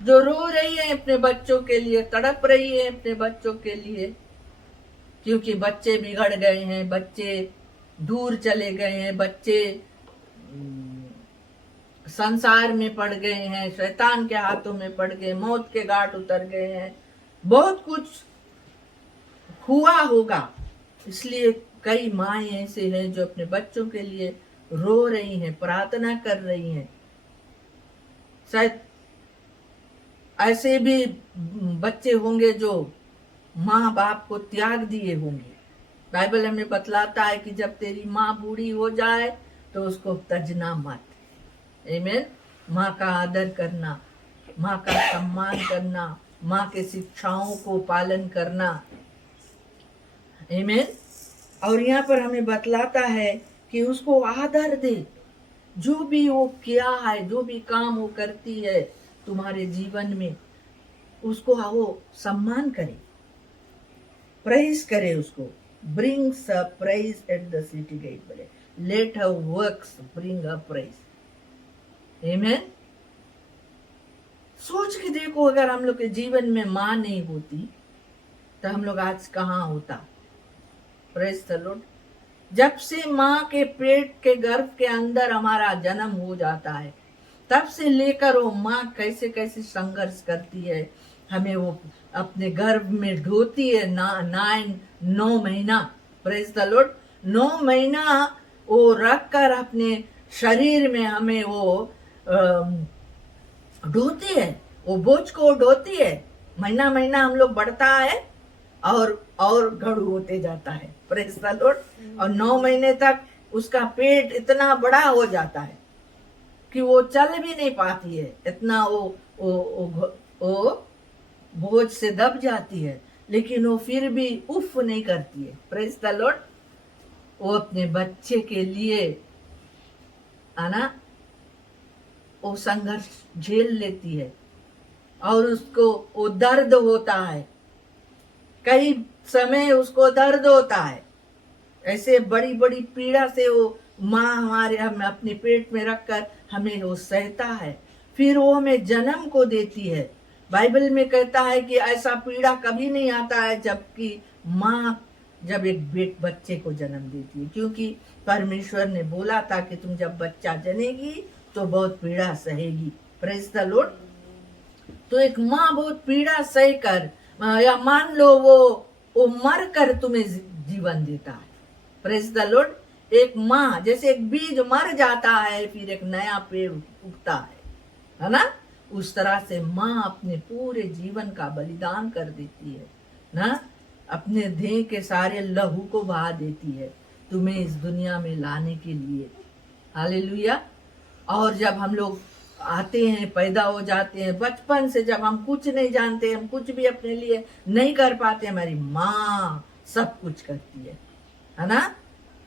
जो रो रही है अपने बच्चों के लिए, तड़प रही है अपने बच्चों के लिए, क्योंकि बच्चे बिगड़ गए हैं, बच्चे दूर चले गए हैं, बच्चे संसार में पड़ गए हैं, शैतान के हाथों में पड़ गए, मौत के घाट उतर गए हैं, बहुत कुछ हुआ होगा. इसलिए कई माएं ऐसे हैं जो अपने बच्चों के लिए रो रही हैं, प्रार्थना कर रही हैं. शायद ऐसे भी बच्चे होंगे जो माँ बाप को त्याग दिए होंगे. बाइबल हमें बतलाता है कि जब तेरी माँ बूढ़ी हो जाए तो उसको तजना मत. आमीन. माँ का आदर करना, माँ का सम्मान करना, माँ के शिक्षाओं को पालन करना. आमीन. और यहाँ पर हमें बतलाता है कि उसको आदर दे. जो भी वो किया है, जो भी काम वो करती है, तुम्हारे जीवन में उसको वो सम्मान करे, प्रेज करे उसको। Brings a praise at the city gate, बोले let her works bring a praise. Amen. सोच के देखो, अगर हम लोग के जीवन में माँ नहीं होती तो हम लोग आज कहाँ होता। Praise the Lord. जब से माँ के पेट के गर्भ के अंदर हमारा जन्म हो जाता है, तब से लेकर वो माँ कैसे कैसे संघर्ष करती है, हमें वो अपने गर्भ में ढोती है 9 महीना। Praise the Lord. 9 महीना वो रख कर अपने शरीर में हमें वो ढोती है, वो बोझ को ढोती है। महीना महीना हम लोग बढ़ता है और गढ़ू होते जाता है। Praise the Lord. और 9 महीने तक उसका पेट इतना बड़ा हो जाता है कि वो चल भी नहीं पाती है, इतना वो बोझ से दब जाती है, लेकिन वो फिर भी उफ नहीं करती है। Praise the Lord. वो अपने बच्चे के लिए आना वो संघर्ष झेल लेती है, और उसको वो दर्द होता है, कई समय उसको दर्द होता है। ऐसे बड़ी बड़ी पीड़ा से वो माँ हमारे हमें अपने पेट में रखकर हमें वो सहता है, फिर वो हमें जन्म को देती है। बाइबल में कहता है कि ऐसा पीड़ा कभी नहीं आता है जबकि माँ जब एक बच्चे को जन्म देती है, क्योंकि परमेश्वर ने बोला था कि तुम जब बच्चा जनेगी तो बहुत पीड़ा सहेगी। Praise the Lord. तो एक माँ बहुत पीड़ा सह कर, या मान लो वो मर कर तुम्हें जीवन देता है। Praise the Lord. एक माँ जैसे एक बीज मर जाता है, फिर एक नया पेड़ उगता है ना, उस तरह से माँ अपने पूरे जीवन का बलिदान कर देती है ना, अपने देह के सारे लहू को बहा देती है तुम्हें इस दुनिया में लाने के लिए। हालेलुया। और जब हम लोग आते हैं, पैदा हो जाते हैं, बचपन से जब हम कुछ नहीं जानते, हम कुछ भी अपने लिए नहीं कर पाते, हमारी माँ सब कुछ करती है ना।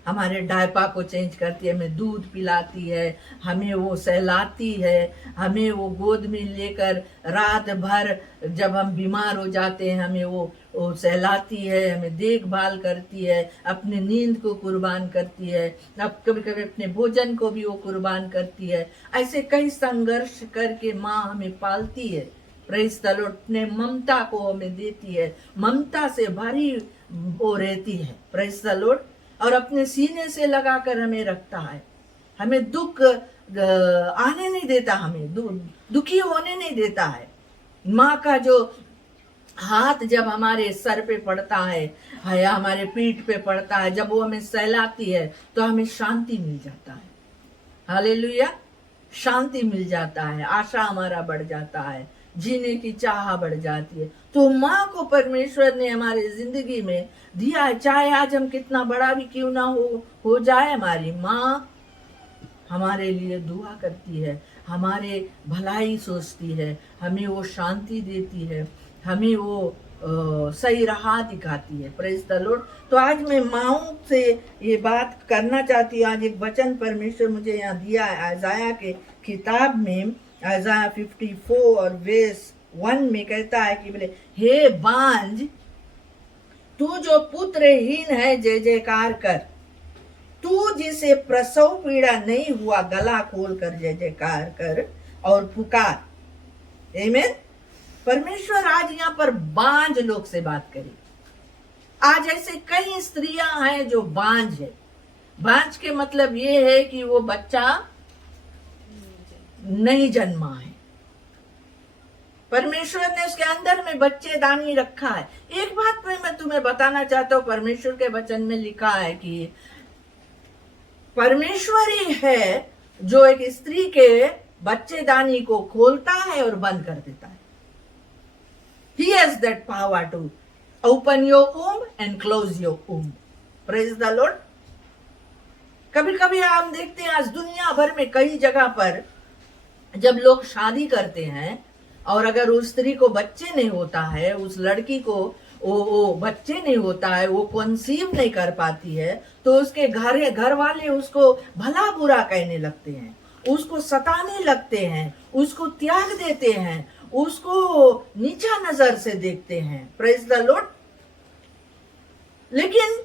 हमारे डायपा को चेंज करती है, हमें दूध पिलाती है, हमें वो सहलाती है, हमें वो गोद में लेकर रात भर जब हम बीमार हो जाते हैं हमें वो सहलाती है, हमें देखभाल करती है, अपनी नींद को कुर्बान करती है, अब कभी कभी अपने भोजन को भी वो कुर्बान करती है। ऐसे कई संघर्ष करके माँ हमें पालती है। Praise the Lord. अपने ममता को हमें देती है, ममता से भरी वो रहती है। Praise the Lord. और अपने सीने से लगाकर हमें रखता है, हमें दुख आने नहीं देता, हमें दुखी होने नहीं देता है। माँ का जो हाथ जब हमारे सर पे पड़ता है या हमारे पीठ पे पड़ता है, जब वो हमें सहलाती है तो हमें शांति मिल जाता है। हालेलुया। शांति मिल जाता है, आशा हमारा बढ़ जाता है, जीने की चाह बढ़ जाती है। तो माँ को परमेश्वर ने हमारी जिंदगी में दिया है, चाहे आज हम कितना बड़ा भी क्यों ना हो जाए, हमारी माँ हमारे लिए दुआ करती है, हमारे भलाई सोचती है, हमें वो शांति देती है, हमें वो सही राह दिखाती है। Praise the Lord. तो आज मैं माँओं से ये बात करना चाहती हूँ। आज एक वचन परमेश्वर मुझे यहाँ दिया है आयजाया के किताब में, आयजाया 54 और वर्स 1 में कहता है कि बोले, हे बांझ तू जो पुत्रहीन है जय जयकार कर, तू जिसे प्रसव पीड़ा नहीं हुआ गला खोल कर जय जयकार कर और पुकार। आमीन। परमेश्वर आज यहाँ पर बांझ लोग से बात करी। आज ऐसे कई स्त्रियां हैं जो बांझ है। बांझ के मतलब ये है कि वो बच्चा नहीं जन्मा है, परमेश्वर ने उसके अंदर में बच्चेदानी रखा है। एक बात मैं तुम्हें बताना चाहता हूँ, परमेश्वर के वचन में लिखा है कि परमेश्वर ही है जो एक स्त्री के बच्चेदानी को खोलता है और बंद कर देता है। He has that power to open your womb and close your womb. Praise the Lord. कभी कभी हम देखते हैं आज दुनिया भर में कई जगह पर जब लोग शादी करते हैं और अगर उस स्त्री को बच्चे नहीं होता है, उस लड़की को वो बच्चे नहीं होता है, वो कंसीव नहीं कर पाती है, तो उसके घर वाले उसको भला बुरा कहने लगते हैं, उसको सताने लगते हैं, उसको त्याग देते हैं, उसको नीचा नजर से देखते हैं। Praise the Lord. लेकिन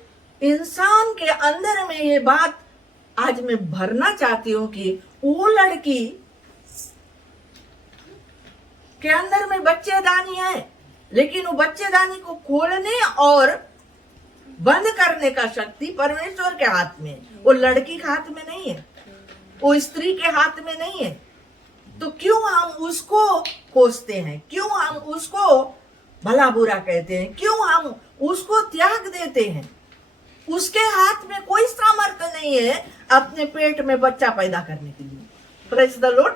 इंसान के अंदर में ये बात आज मैं भरना चाहती हूं कि वो लड़की के अंदर में बच्चेदानी है, लेकिन वो बच्चेदानी को खोलने और बंद करने का शक्ति परमेश्वर के हाथ में है। वो लड़की के हाथ में नहीं है, वो स्त्री के हाथ में नहीं है। तो क्यों हम उसको कोसते हैं, क्यों हम उसको भला बुरा कहते हैं, क्यों हम उसको त्याग देते हैं? उसके हाथ में कोई सामर्थ्य नहीं है अपने पेट में बच्चा पैदा करने के लिए। Praise the Lord.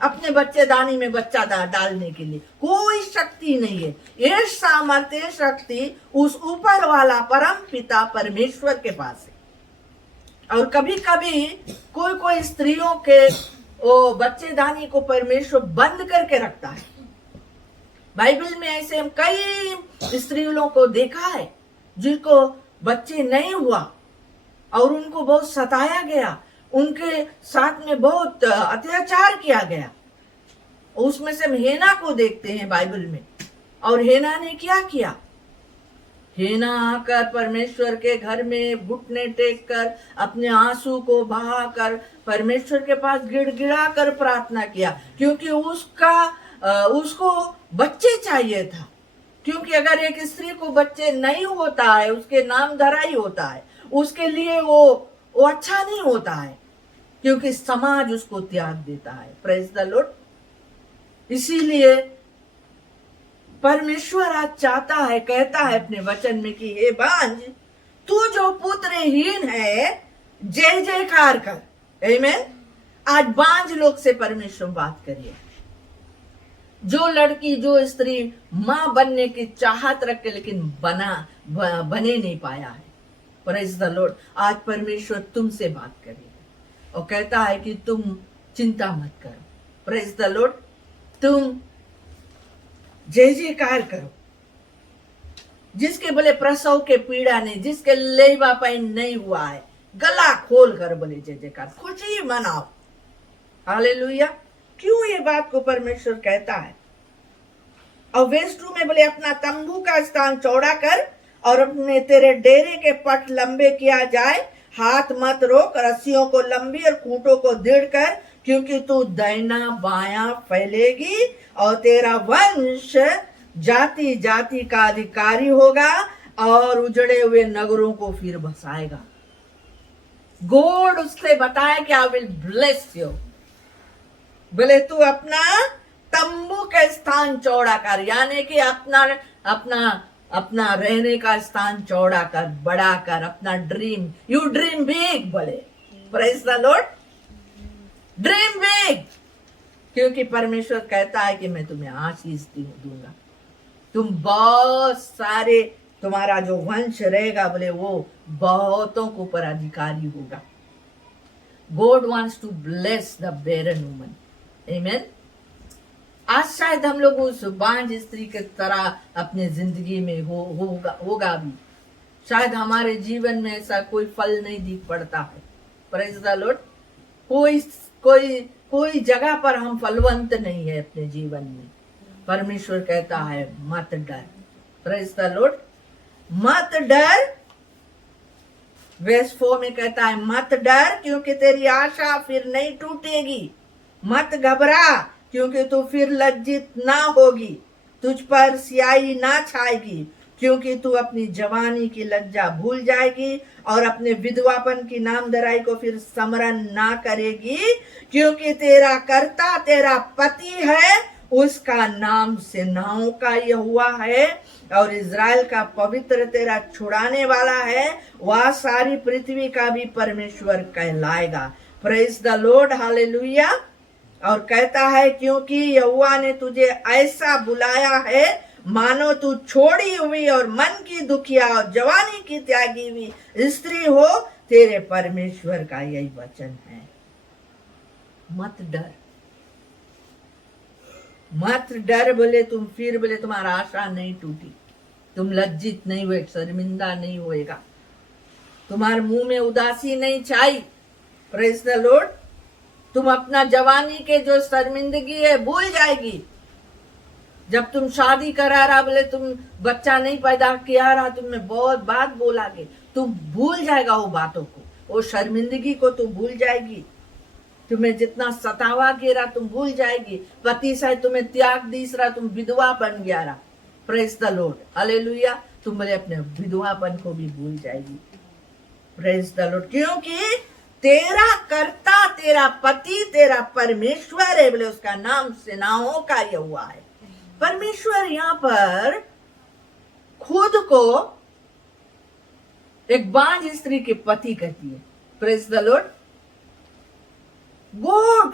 अपने बच्चेदानी में बच्चा डालने के लिए कोई शक्ति नहीं है। ये सामर्थ्य शक्ति उस ऊपर वाला परम पिता परमेश्वर के पास है। और कभी कभी कोई स्त्रियों के वो बच्चेदानी को परमेश्वर बंद करके रखता है। बाइबल में ऐसे हम कई स्त्रियों को देखा है जिनको बच्चे नहीं हुआ और उनको बहुत सताया गया, उनके साथ में बहुत अत्याचार किया गया। उसमें से हम हेना को देखते हैं बाइबल में। और हेना ने क्या किया? हेना आकर परमेश्वर के घर में घुटने टेक कर अपने आंसू को बहाकर परमेश्वर के पास गिड़गिड़ा कर प्रार्थना किया, क्योंकि उसको बच्चे चाहिए था। क्योंकि अगर एक स्त्री को बच्चे नहीं होता है, उसके नाम धरा ही होता है, उसके लिए वो अच्छा नहीं होता है, क्योंकि समाज उसको त्याग देता है। Praise the Lord. इसीलिए परमेश्वर आज चाहता है, कहता है अपने वचन में कि हे बांझ, तू जो पुत्रहीन है, जय जयकार कर। आमीन। आज बांझ लोग से परमेश्वर बात करिए। जो लड़की, जो स्त्री मां बनने की चाहत रखे लेकिन बने नहीं पाया है, प्रेज द लॉर्ड, आज परमेश्वर तुमसे बात करेगा और कहता है कि तुम चिंता मत करो। Praise the Lord. तुम जय जयकार करो। जिसके बोले प्रसव के पीड़ा नहीं, जिसके लेवा पैन नहीं हुआ है, गला खोल कर बोले जय जयकार, खुशी मनाओ। हालेलुया। क्यों ये बात को परमेश्वर कहता है? और वेस्ट 2 में बोले अपना तंबू का स्थान चौड़ा कर और अपने तेरे डेरे के पट लंबे किया जाए, हाथ मत रोक, रस्सियों को लंबी और खूंटों को दृढ़ कर, क्योंकि तू दाहिना बायां फैलेगी और तेरा वंश जाति जाति का अधिकारी होगा और उजड़े हुए नगरों को फिर बसाएगा। गॉड उससे बताया कि आई विल ब्लेस यू। बोले तू अपना तंबू का स्थान चौड़ा कर, यानी कि अपना रहने का स्थान चौड़ा कर, बड़ा कर, अपना ड्रीम, यू ड्रीम बिग। बोले praise the Lord. Dream big, क्योंकि परमेश्वर कहता है कि मैं तुम्हें आशीष दूंगा। तुम बहुत सारे, तुम्हारा जो वंश रहेगा बोले वो बहुतों के ऊपर अधिकारी होगा। God wants to bless the barren woman. आमीन। आज शायद हम लोग उस बांझ स्त्री के तरह अपने जिंदगी में होगा भी। शायद हमारे जीवन में ऐसा कोई फल नहीं दिख पड़ता है। Praise the Lord. कोई जगह पर हम फलवंत नहीं है अपने जीवन में। परमेश्वर कहता है मत डर। Praise the Lord. मत डर। वर्स 4 में कहता है मत डर, क्योंकि तेरी आशा फिर नहीं टूटेगी। मत घबरा, क्योंकि तू फिर लज्जित ना होगी, तुझ पर स्याही ना छाएगी, क्योंकि तू अपनी जवानी की लज्जा भूल जाएगी और अपने विधवापन की नामधराई को फिर स्मरण ना करेगी, क्योंकि तेरा कर्ता तेरा पति है, उसका नाम सेनाओं का यहोवा है और इज़राइल का पवित्र तेरा छुड़ाने वाला है। वह सारी पृथ्वी का भी परमेश्वर कहलाएगा। Praise the Lord. हालेलुया। और कहता है क्योंकि यहोवा ने तुझे ऐसा बुलाया है मानो तू छोड़ी हुई और मन की दुखिया और जवानी की त्यागी हुई स्त्री हो। तेरे परमेश्वर का यही वचन है। मत डर, मत डर। बोले तुम फिर बोले तुम्हारा आशा नहीं टूटी, तुम लज्जित नहीं हुए, शर्मिंदा नहीं होएगा, तुम्हारे मुंह में उदासी नहीं छाई। Praise the Lord. तुम अपना जवानी के जो शर्मिंदगी है भूल जाएगी। जब तुम शादी करा रहा, बोले तुम बच्चा नहीं पैदा किया रहा, तुम्हें बहुत बात बोलागे, तुम भूल जाएगा वो बातों को, वो शर्मिंदगी को तुम भूल जाएगी। तुम्हें जितना सतावा गिरा तुम भूल जाएगी। पति से तुम्हें त्याग दीस रहा, तुम विधवा बन गया रहा। Praise the Lord, hallelujah. तुम बोले अपने विधवापन को भी भूल जाएगी। प्रेज द लॉर्ड, क्योंकि तेरा कर्ता, तेरा पति, तेरा परमेश्वर है, बोले उसका नाम सेनाओं का यहोवा है। परमेश्वर यहाँ पर खुद को एक बांझ स्त्री के पति कहती है। Praise the Lord. गॉड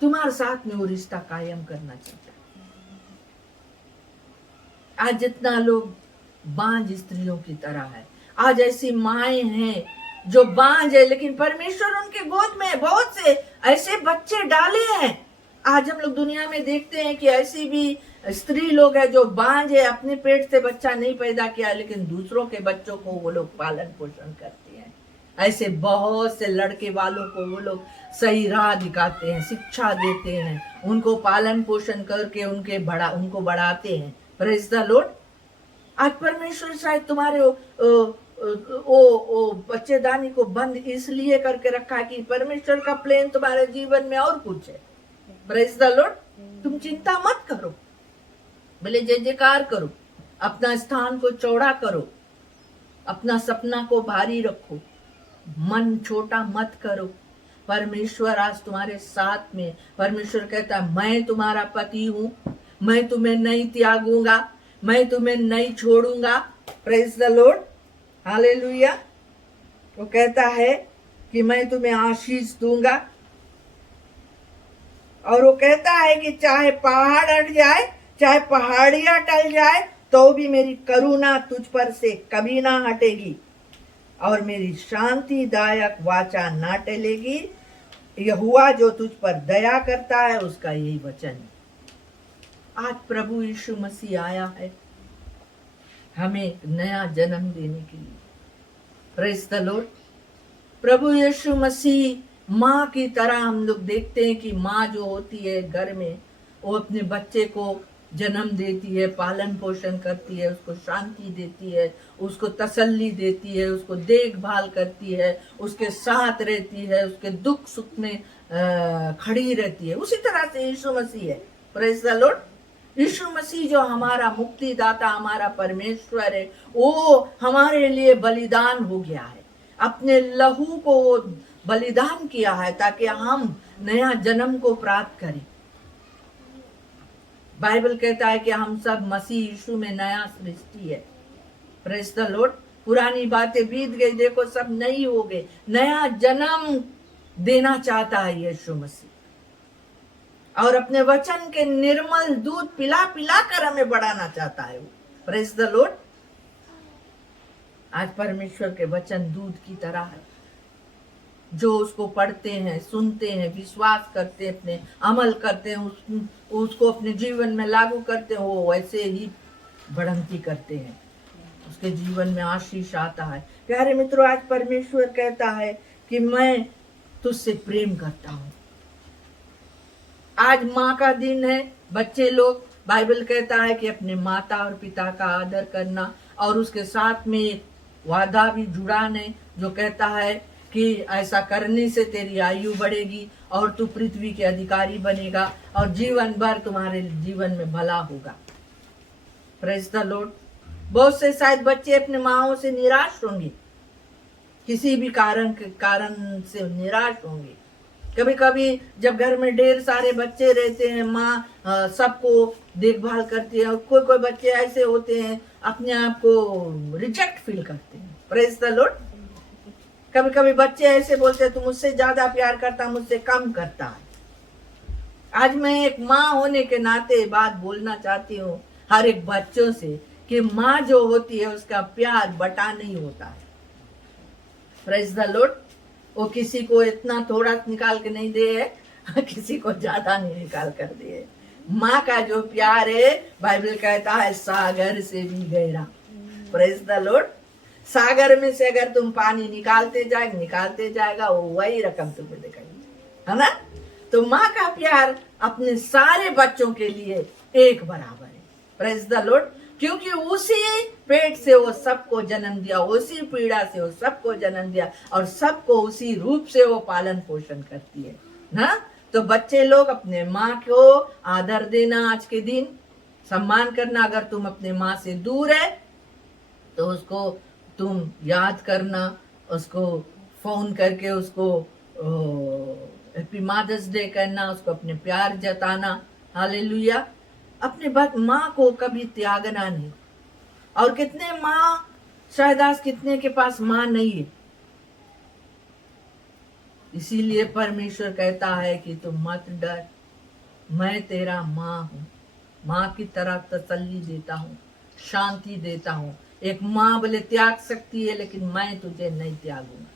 तुम्हारे साथ में वो रिश्ता कायम करना चाहता है। आज जितना लोग बांझ स्त्रियों की तरह है, आज ऐसी माएं हैं जो बांझ है, लेकिन परमेश्वर उनके गोद में बहुत से ऐसे बच्चे डाले हैं। आज हम लोग दुनिया में देखते हैं कि ऐसी भी स्त्री लोग है जो बांझ है, अपने पेट से बच्चा नहीं पैदा किया, लेकिन दूसरों के बच्चों को वो लोग पालन पोषण करते हैं। ऐसे बहुत से लड़के वालों को वो लोग सही राह दिखाते हैं, शिक्षा देते हैं, उनको पालन पोषण करके उनको बढ़ाते हैं। Praise the Lord. आज परमेश्वर शायद तुम्हारे ओ बच्चेदानी को बंद इसलिए करके रखा है कि परमेश्वर का प्लान तुम्हारे जीवन में और कुछ है। Praise the Lord. तुम चिंता मत करो, भले जय जयकार करो, अपना स्थान को चौड़ा करो, अपना सपना को भारी रखो, मन छोटा मत करो। परमेश्वर आज तुम्हारे साथ में। परमेश्वर कहता है मैं तुम्हारा पति हूं, मैं तुम्हें नहीं त्यागूंगा, मैं तुम्हें नहीं छोड़ूंगा। Praise the Lord, hallelujah. वो कहता है कि मैं तुम्हें आशीष दूंगा, और वो कहता है कि चाहे पहाड़ हट जाए, चाहे पहाड़ियां टल जाए, तो भी मेरी करुणा तुझ पर से कभी ना हटेगी, और मेरी शांतिदायक वाचा ना टलेगी। यहोवा जो तुझ पर दया करता है उसका यही वचन है। आज प्रभु यीशु मसीह आया है हमें एक नया जन्म देने के लिए। Praise the Lord. प्रभु यीशु मसीह माँ की तरह, हम लोग देखते हैं कि माँ जो होती है घर में, वो अपने बच्चे को जन्म देती है, पालन पोषण करती है, उसको शांति देती है, उसको तसल्ली देती है, उसको देखभाल करती है, उसके साथ रहती है, उसके दुख सुख में खड़ी रहती है। उसी तरह से यीशु मसीह है। Praise the Lord. यीशु मसीह जो हमारा मुक्तिदाता, हमारा परमेश्वर है, वो हमारे लिए बलिदान हो गया है, अपने लहू को बलिदान किया है ताकि हम नया जन्म को प्राप्त करें। बाइबल कहता है कि हम सब मसीह यीशु में नया सृष्टि है। Praise the Lord. पुरानी बातें बीत गई, देखो सब नई हो गई। नया जन्म देना चाहता है यीशु मसीह, और अपने वचन के निर्मल दूध पिला पिला कर हमें बढ़ाना चाहता है वो। Praise the Lord. आज परमेश्वर के वचन दूध की तरह है, जो उसको पढ़ते हैं, सुनते हैं, विश्वास करते हैं, अपने अमल करते हैं, उसको अपने जीवन में लागू करते हैं, वो वैसे ही बढ़ंती करते हैं, उसके जीवन में आशीष आता है। प्यारे मित्रों, आज परमेश्वर कहता है कि मैं तुझसे प्रेम करता हूं। आज माँ का दिन है। बच्चे लोग, बाइबल कहता है कि अपने माता और पिता का आदर करना, और उसके साथ में एक वादा भी जुड़ा है जो कहता है कि ऐसा करने से तेरी आयु बढ़ेगी और तू पृथ्वी के अधिकारी बनेगा और जीवन भर तुम्हारे जीवन में भला होगा। Praise the Lord. बहुत से शायद बच्चे अपने माँओं से निराश होंगे, किसी भी कारण से निराश होंगे। कभी कभी जब घर में ढेर सारे बच्चे रहते हैं, माँ सबको देखभाल करती है, और कोई कोई बच्चे ऐसे होते हैं अपने आप को रिजेक्ट फील करते हैं। Praise the Lord. कभी कभी बच्चे ऐसे बोलते हैं तू मुझसे ज्यादा प्यार करता, मुझसे कम करता है। आज मैं एक माँ होने के नाते बात बोलना चाहती हूँ हर एक बच्चों से कि माँ जो होती है उसका प्यार बटा नहीं होता है। Praise the Lord. वो किसी को इतना थोड़ा निकाल के नहीं दे, किसी को ज्यादा नहीं निकाल कर दे। माँ का जो प्यार है, बाइबल कहता है सागर से भी गहरा। Praise the Lord. सागर में से अगर तुम पानी निकालते जाएगा वो वही रकम तुम्हें देगा। है ना। तो माँ का प्यार अपने सारे बच्चों के लिए एक बराबर है। Praise the Lord. क्योंकि उसी पेट से वो सबको जन्म दिया, उसी पीड़ा से वो सबको जन्म दिया, और सबको उसी रूप से वो पालन पोषण करती है ना। तो बच्चे लोग अपने माँ को आदर देना, आज के दिन सम्मान करना। अगर तुम अपने माँ से दूर है तो उसको तुम याद करना, उसको फोन करके उसको हैप्पी मदर्स डे करना, उसको अपने प्यार जताना। हालेलुया। अपने माँ को कभी त्यागना नहीं। और कितने माँ, शायद आज कितने के पास माँ नहीं है। इसीलिए परमेश्वर कहता है कि तुम मत डर, मैं तेरा माँ हूँ। माँ की तरह तसल्ली देता हूँ, शांति देता हूँ। एक माँ बोले त्याग सकती है, लेकिन मैं तुझे नहीं त्यागूंगा,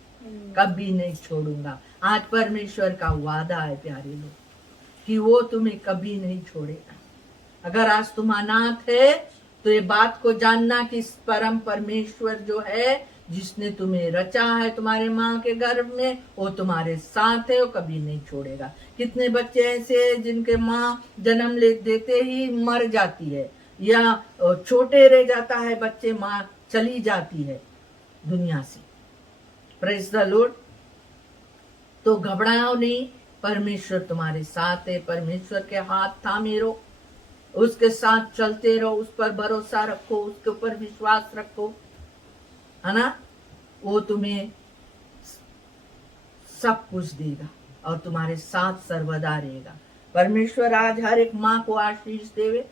कभी नहीं छोड़ूंगा। आज परमेश्वर का वादा है प्यारे लोग, कि वो तुम्हें कभी नहीं छोड़ेगा। अगर आज तुम अनाथ है तो ये बात को जानना कि इस परम परमेश्वर जो है, जिसने तुम्हें रचा है तुम्हारे माँ के गर्भ में, वो तुम्हारे साथ है, वो कभी नहीं छोड़ेगा। कितने बच्चे ऐसे हैं जिनके माँ जन्म ले देते ही मर जाती है, या छोटे रह जाता है बच्चे, माँ चली जाती है दुनिया से। Praise the Lord. तो घबराओ नहीं, परमेश्वर तुम्हारे साथ है। परमेश्वर के हाथ थामे रहो, उसके साथ चलते रहो, उस पर भरोसा रखो, उसके ऊपर विश्वास रखो, है ना। वो तुम्हें सब कुछ देगा और तुम्हारे साथ सर्वदा रहेगा। परमेश्वर आज हर एक माँ को आशीष देवे।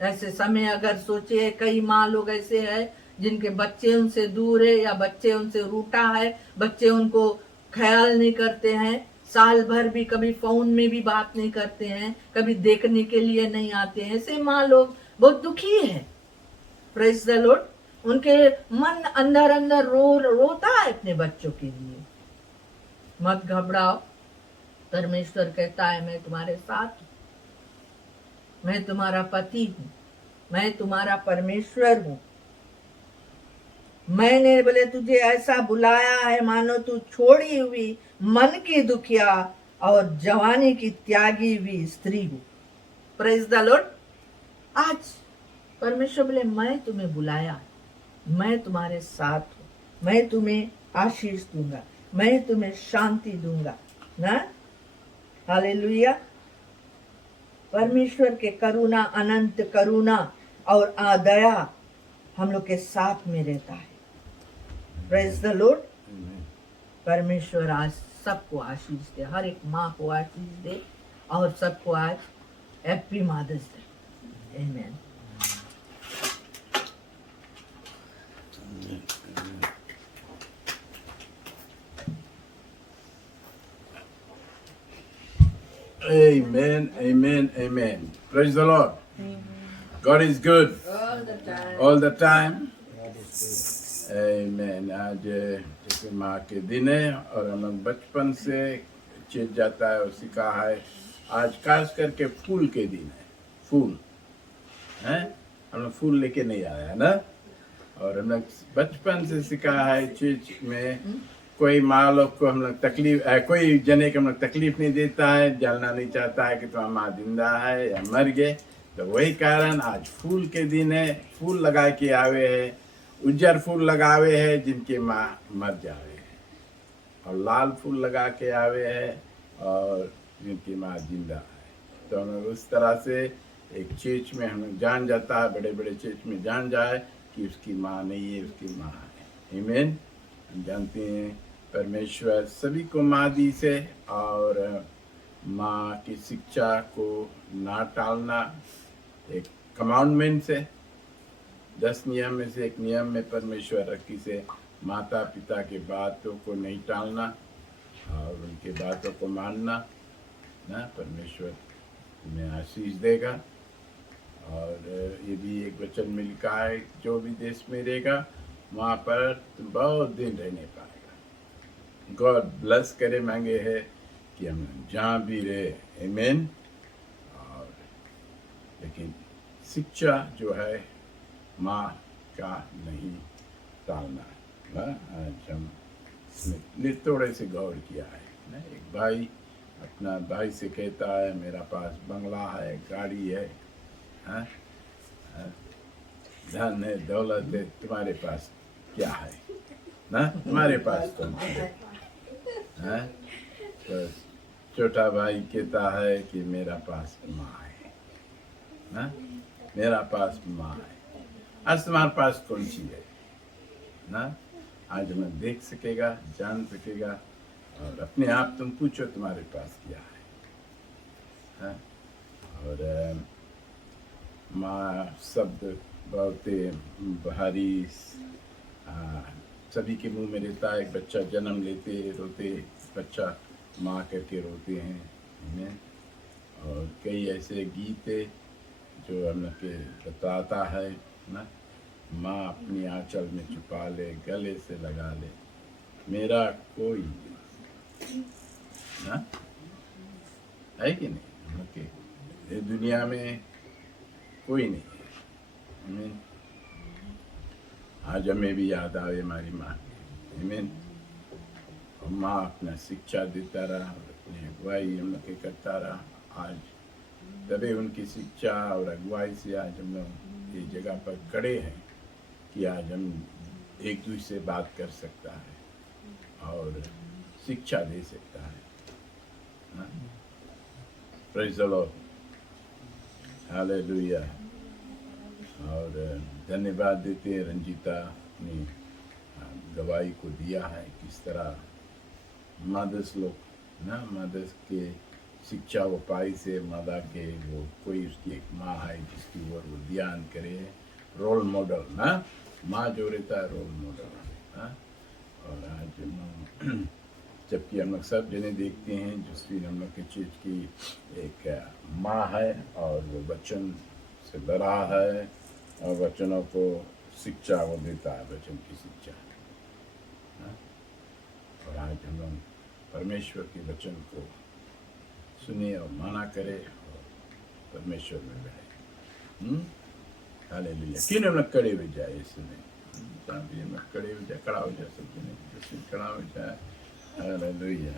ऐसे समय अगर सोचे, कई माँ लोग ऐसे हैं जिनके बच्चे उनसे दूर है, या बच्चे उनसे रूठा है, बच्चे उनको ख्याल नहीं करते हैं, साल भर भी कभी फोन में भी बात नहीं करते हैं, कभी देखने के लिए नहीं आते हैं। ऐसे माँ लोग बहुत दुखी है। Praise the Lord. उनके मन अंदर अंदर रोता है अपने बच्चों के लिए। मत घबराओ, परमेश्वर कहता है मैं तुम्हारे साथ हूँ, मैं तुम्हारा पति हूँ, मैं तुम्हारा परमेश्वर हूँ। मैंने बोले तुझे ऐसा बुलाया है मानो तू छोड़ी हुई मन की दुखिया और जवानी की त्यागी हुई स्त्री हो। Praise the Lord. आज परमेश्वर बोले मैं तुम्हें बुलाया, मैं तुम्हारे साथ हूँ, मैं तुम्हें आशीष दूंगा, मैं तुम्हें शांति दूंगा ना। हालेलुया। परमेश्वर के करुणा, अनंत करुणा और दया हम लोग के साथ में रहता है। Praise the Lord. परमेश्वर आज सबको आशीष दे, हर एक माँ को आशीष दे, और सबको आज हैप्पी मदर्स डे। आमीन। Amen, amen, amen. Praise the Lord. God is good All the time. all the time. Amen. आज जैसे माँ के दिन है और हम लोग बचपन से चेत जाता है और सीखा है। आज खास करके फूल के दिन है। फूल हैं, हम लोग फूल लेके नहीं आया है ना। और हम लोग बचपन से सीखा है चर्च में, कोई माँ लोग को हम लोग तकलीफ, कोई जने को हम लोग तकलीफ नहीं देता है, जलना नहीं चाहता है कि तुम्हारा माँ जिंदा है या मर गए। तो वही कारण आज फूल के दिन है। फूल लगा के आवे है, उज्जर फूल लगावे है जिनके माँ मर जावे है, और लाल फूल लगा के आवे है और जिनकी माँ जिंदा है। तो हम उस तरह से एक चर्च में हम जान जाता है, बड़े बड़े चर्च में जान जाए कि उसकी माँ नहीं है, उसकी माँ है। आमीन। हम जानते हैं परमेश्वर सभी को माँ दी से, और माँ की शिक्षा को ना टालना एक कमांडमेंट से, 10 नियम में से एक नियम में परमेश्वर रखी से माता पिता के बातों को नहीं टालना और उनके बातों को मानना ना। परमेश्वर तुम्हें आशीष देगा। और ये भी एक वचन में लिखा है, जो भी देश में रहेगा वहाँ पर तुम बहुत दिन रहने पाएगा। गॉड ब्लेस करे मांगे है कि हम जहाँ भी रहे। आमीन। और लेकिन शिक्षा जो है माँ का नहीं टालना ना। आज हम इसमें थोड़े से गौर किया है ना। एक भाई अपना भाई से कहता है मेरा पास बंगला है, गाड़ी है, हाँ? धन है, दौलत है, तुम्हारे पास क्या है ना? तुम्हारे पास कौन सी है? हाँ? तो छोटा भाई कहता है कि मेरा पास माँ है ना, मेरा पास माँ है। आज तुम्हारे पास कौन सी है ना? आज मैं देख सकेगा, जान सकेगा, और अपने आप तुम पूछो तुम्हारे पास क्या है, हाँ? और माँ शब्द बहुत भारी सभी के मुंह में रहता है। बच्चा जन्म लेते रोते, बच्चा माँ करके रोते हैं, है? और कई ऐसे गीत है जो हम लोग के बताता है ना, माँ अपनी आंचल में छुपा ले, गले से लगा ले, मेरा कोई ना है कि नहीं? हम लोग के ये दुनिया में कोई नहीं है। आमीन। आज हमें भी याद आए हमारी माँ की। आमीन। और माँ अपना शिक्षा देता रहा, अपनी अगुवाई हम लोग के करता रहा। आज तभी उनकी शिक्षा और अगुवाई से आज हम लोग ये जगह पर खड़े हैं कि आज हम एक दूसरे से बात कर सकता है और शिक्षा दे सकता है। Praise the Lord, hallelujah. और धन्यवाद देते हैं रंजीता ने गवाही को दिया है, किस तरह मदर्स लोग ना, मदर्स के शिक्षा वो पाई से मादा के वो कोई उसकी एक माँ है जिसकी ओर वो ध्यान करे, रोल मॉडल ना, माँ जो रहता है रोल मॉडल है। और आज हम जबकि हम लोग सब जने देखते हैं जिसकी हम लोग की चीज़ की एक माँ है और वो वचन से बड़ा है और वचनों को शिक्षा वो देता है, वचन की शिक्षा। और आज हम लोग परमेश्वर के वचन को सुने और माना करे और परमेश्वर में रहे। हालेलुया। किन हम लोग खड़े हो जाए इस समय, हम लोग खड़े हो जाए, खड़ा हो जाए, सब जने खड़ा हो जाए। हालेलुया।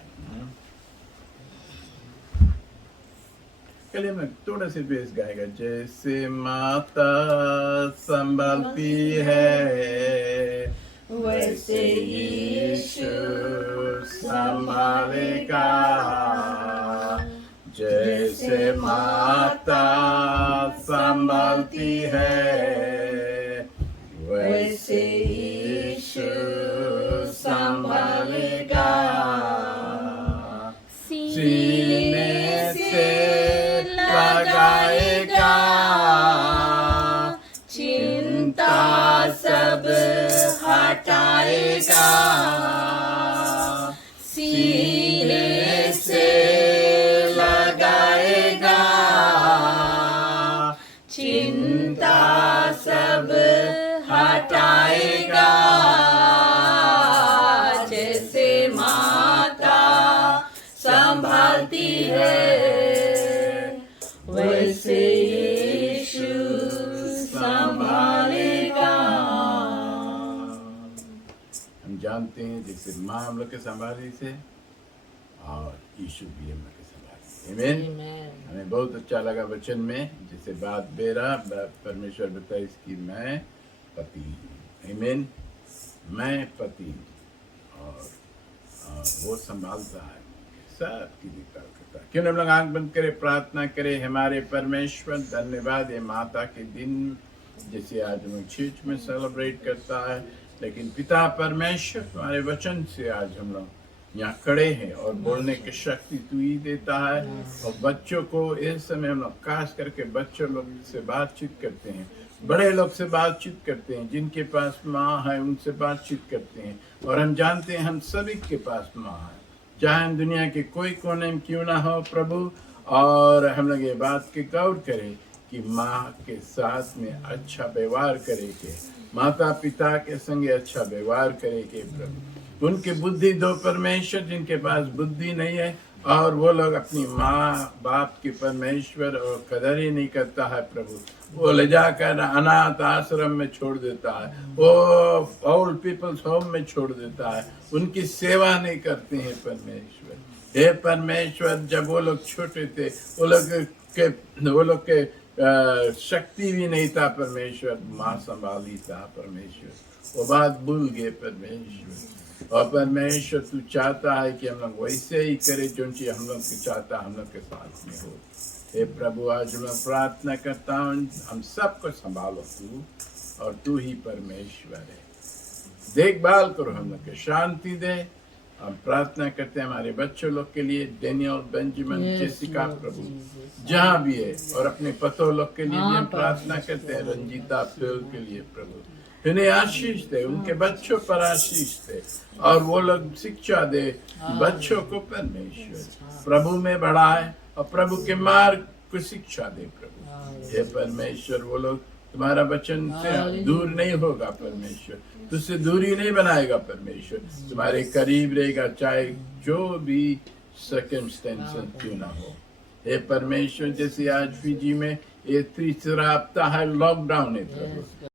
चलिए मैं थोड़ा सी बेस गाएगा। जैसे माता संभालती है वैसे यीशु संभालेगा, जैसे माता संभालती है वैसे यीशु संभालेगा। सीने से लगाएगा चिंता सब हटाएगा, सीने से लगाएगा चिंता सब हटाएगा। जैसे माता संभालती है वैसे यीशु संभालेगा। हम जानते हैं जैसे माँ हम लोग के संभाली से और यीशु भी हम लोग के संभाली। आमीन। हमें बहुत अच्छा लगा वचन में जैसे बात बेरा परमेश्वर बताए इसकी मैं पति हूँ। आमीन। मैं पति और वो संभालता है, सबकी देखभाल करता है। क्यों हम लोग आंख बंद करें, प्रार्थना करें। हमारे परमेश्वर धन्यवाद है माता के दिन जैसे आज हम चर्च में सेलिब्रेट करता है, लेकिन पिता परमेश्वर तुम्हारे वचन से आज हम लोग यहाँ खड़े हैं और बोलने की शक्ति तू ही देता है। और बच्चों को इस समय हम लोग खास करके बच्चों लोग से बातचीत करते हैं, बड़े लोग से बातचीत करते हैं, जिनके पास माँ है उनसे बातचीत करते हैं। और हम जानते हैं हम सभी के पास माँ है, चाहे हम दुनिया के कोई कोने में क्यों ना हो प्रभु। और हम लोग ये बात की गौर करें कि माँ के साथ में अच्छा व्यवहार करे के, माता पिता के संगे अच्छा व्यवहार करे के प्रभु। उनकी बुद्धि दो परमेश्वर, जिनके पास बुद्धि नहीं है और वो लोग अपनी माँ बाप के परमेश्वर और कदर ही नहीं करता है प्रभु, वो ले जाकर अनाथ आश्रम में छोड़ देता है, वो ओल्ड पीपल्स होम में छोड़ देता है, उनकी सेवा नहीं करते हैं परमेश्वर। हे परमेश्वर, जब वो लोग छोटे थे, वो लोग के शक्ति भी नहीं था परमेश्वर, माँ संभाली था परमेश्वर, वो बात भूल गए परमेश्वर। और परमेश्वर तू चाहता है कि हम लोग वैसे ही करें जो चीज हम लोग की चाहता हम लोग के साथ में हो। हे प्रभु, आज मैं प्रार्थना करता हूँ हम सबको संभालो तू, और तू ही परमेश्वर है। देखभाल करो हम लोग के, शांति दे। हम प्रार्थना करते हैं हमारे बच्चों लोग के लिए, डेनियल, बेंजामिन, जेसिका, प्रभु जहाँ भी है, और अपने पतों लोग के लिए भी हम प्रार्थना करते हैं, रंजीता, फिल के लिए प्रभु इन्हें आशीष दे, उनके बच्चों पर आशीष दे, और वो लोग शिक्षा दे बच्चों को परमेश्वर प्रभु में बढ़ाए, और प्रभु के मार्ग को शिक्षा दे प्रभु। हे परमेश्वर, वो लोग तुम्हारा वचन से दूर नहीं होगा परमेश्वर, तुझसे दूरी नहीं बनाएगा परमेश्वर, तुम्हारे करीब रहेगा चाहे जो भी सर्कमस्टेंसेस क्यों ना हो। हे परमेश्वर, जैसे आज फिजी में ये तीसरा हफ्ता है, लॉकडाउन है प्रभु,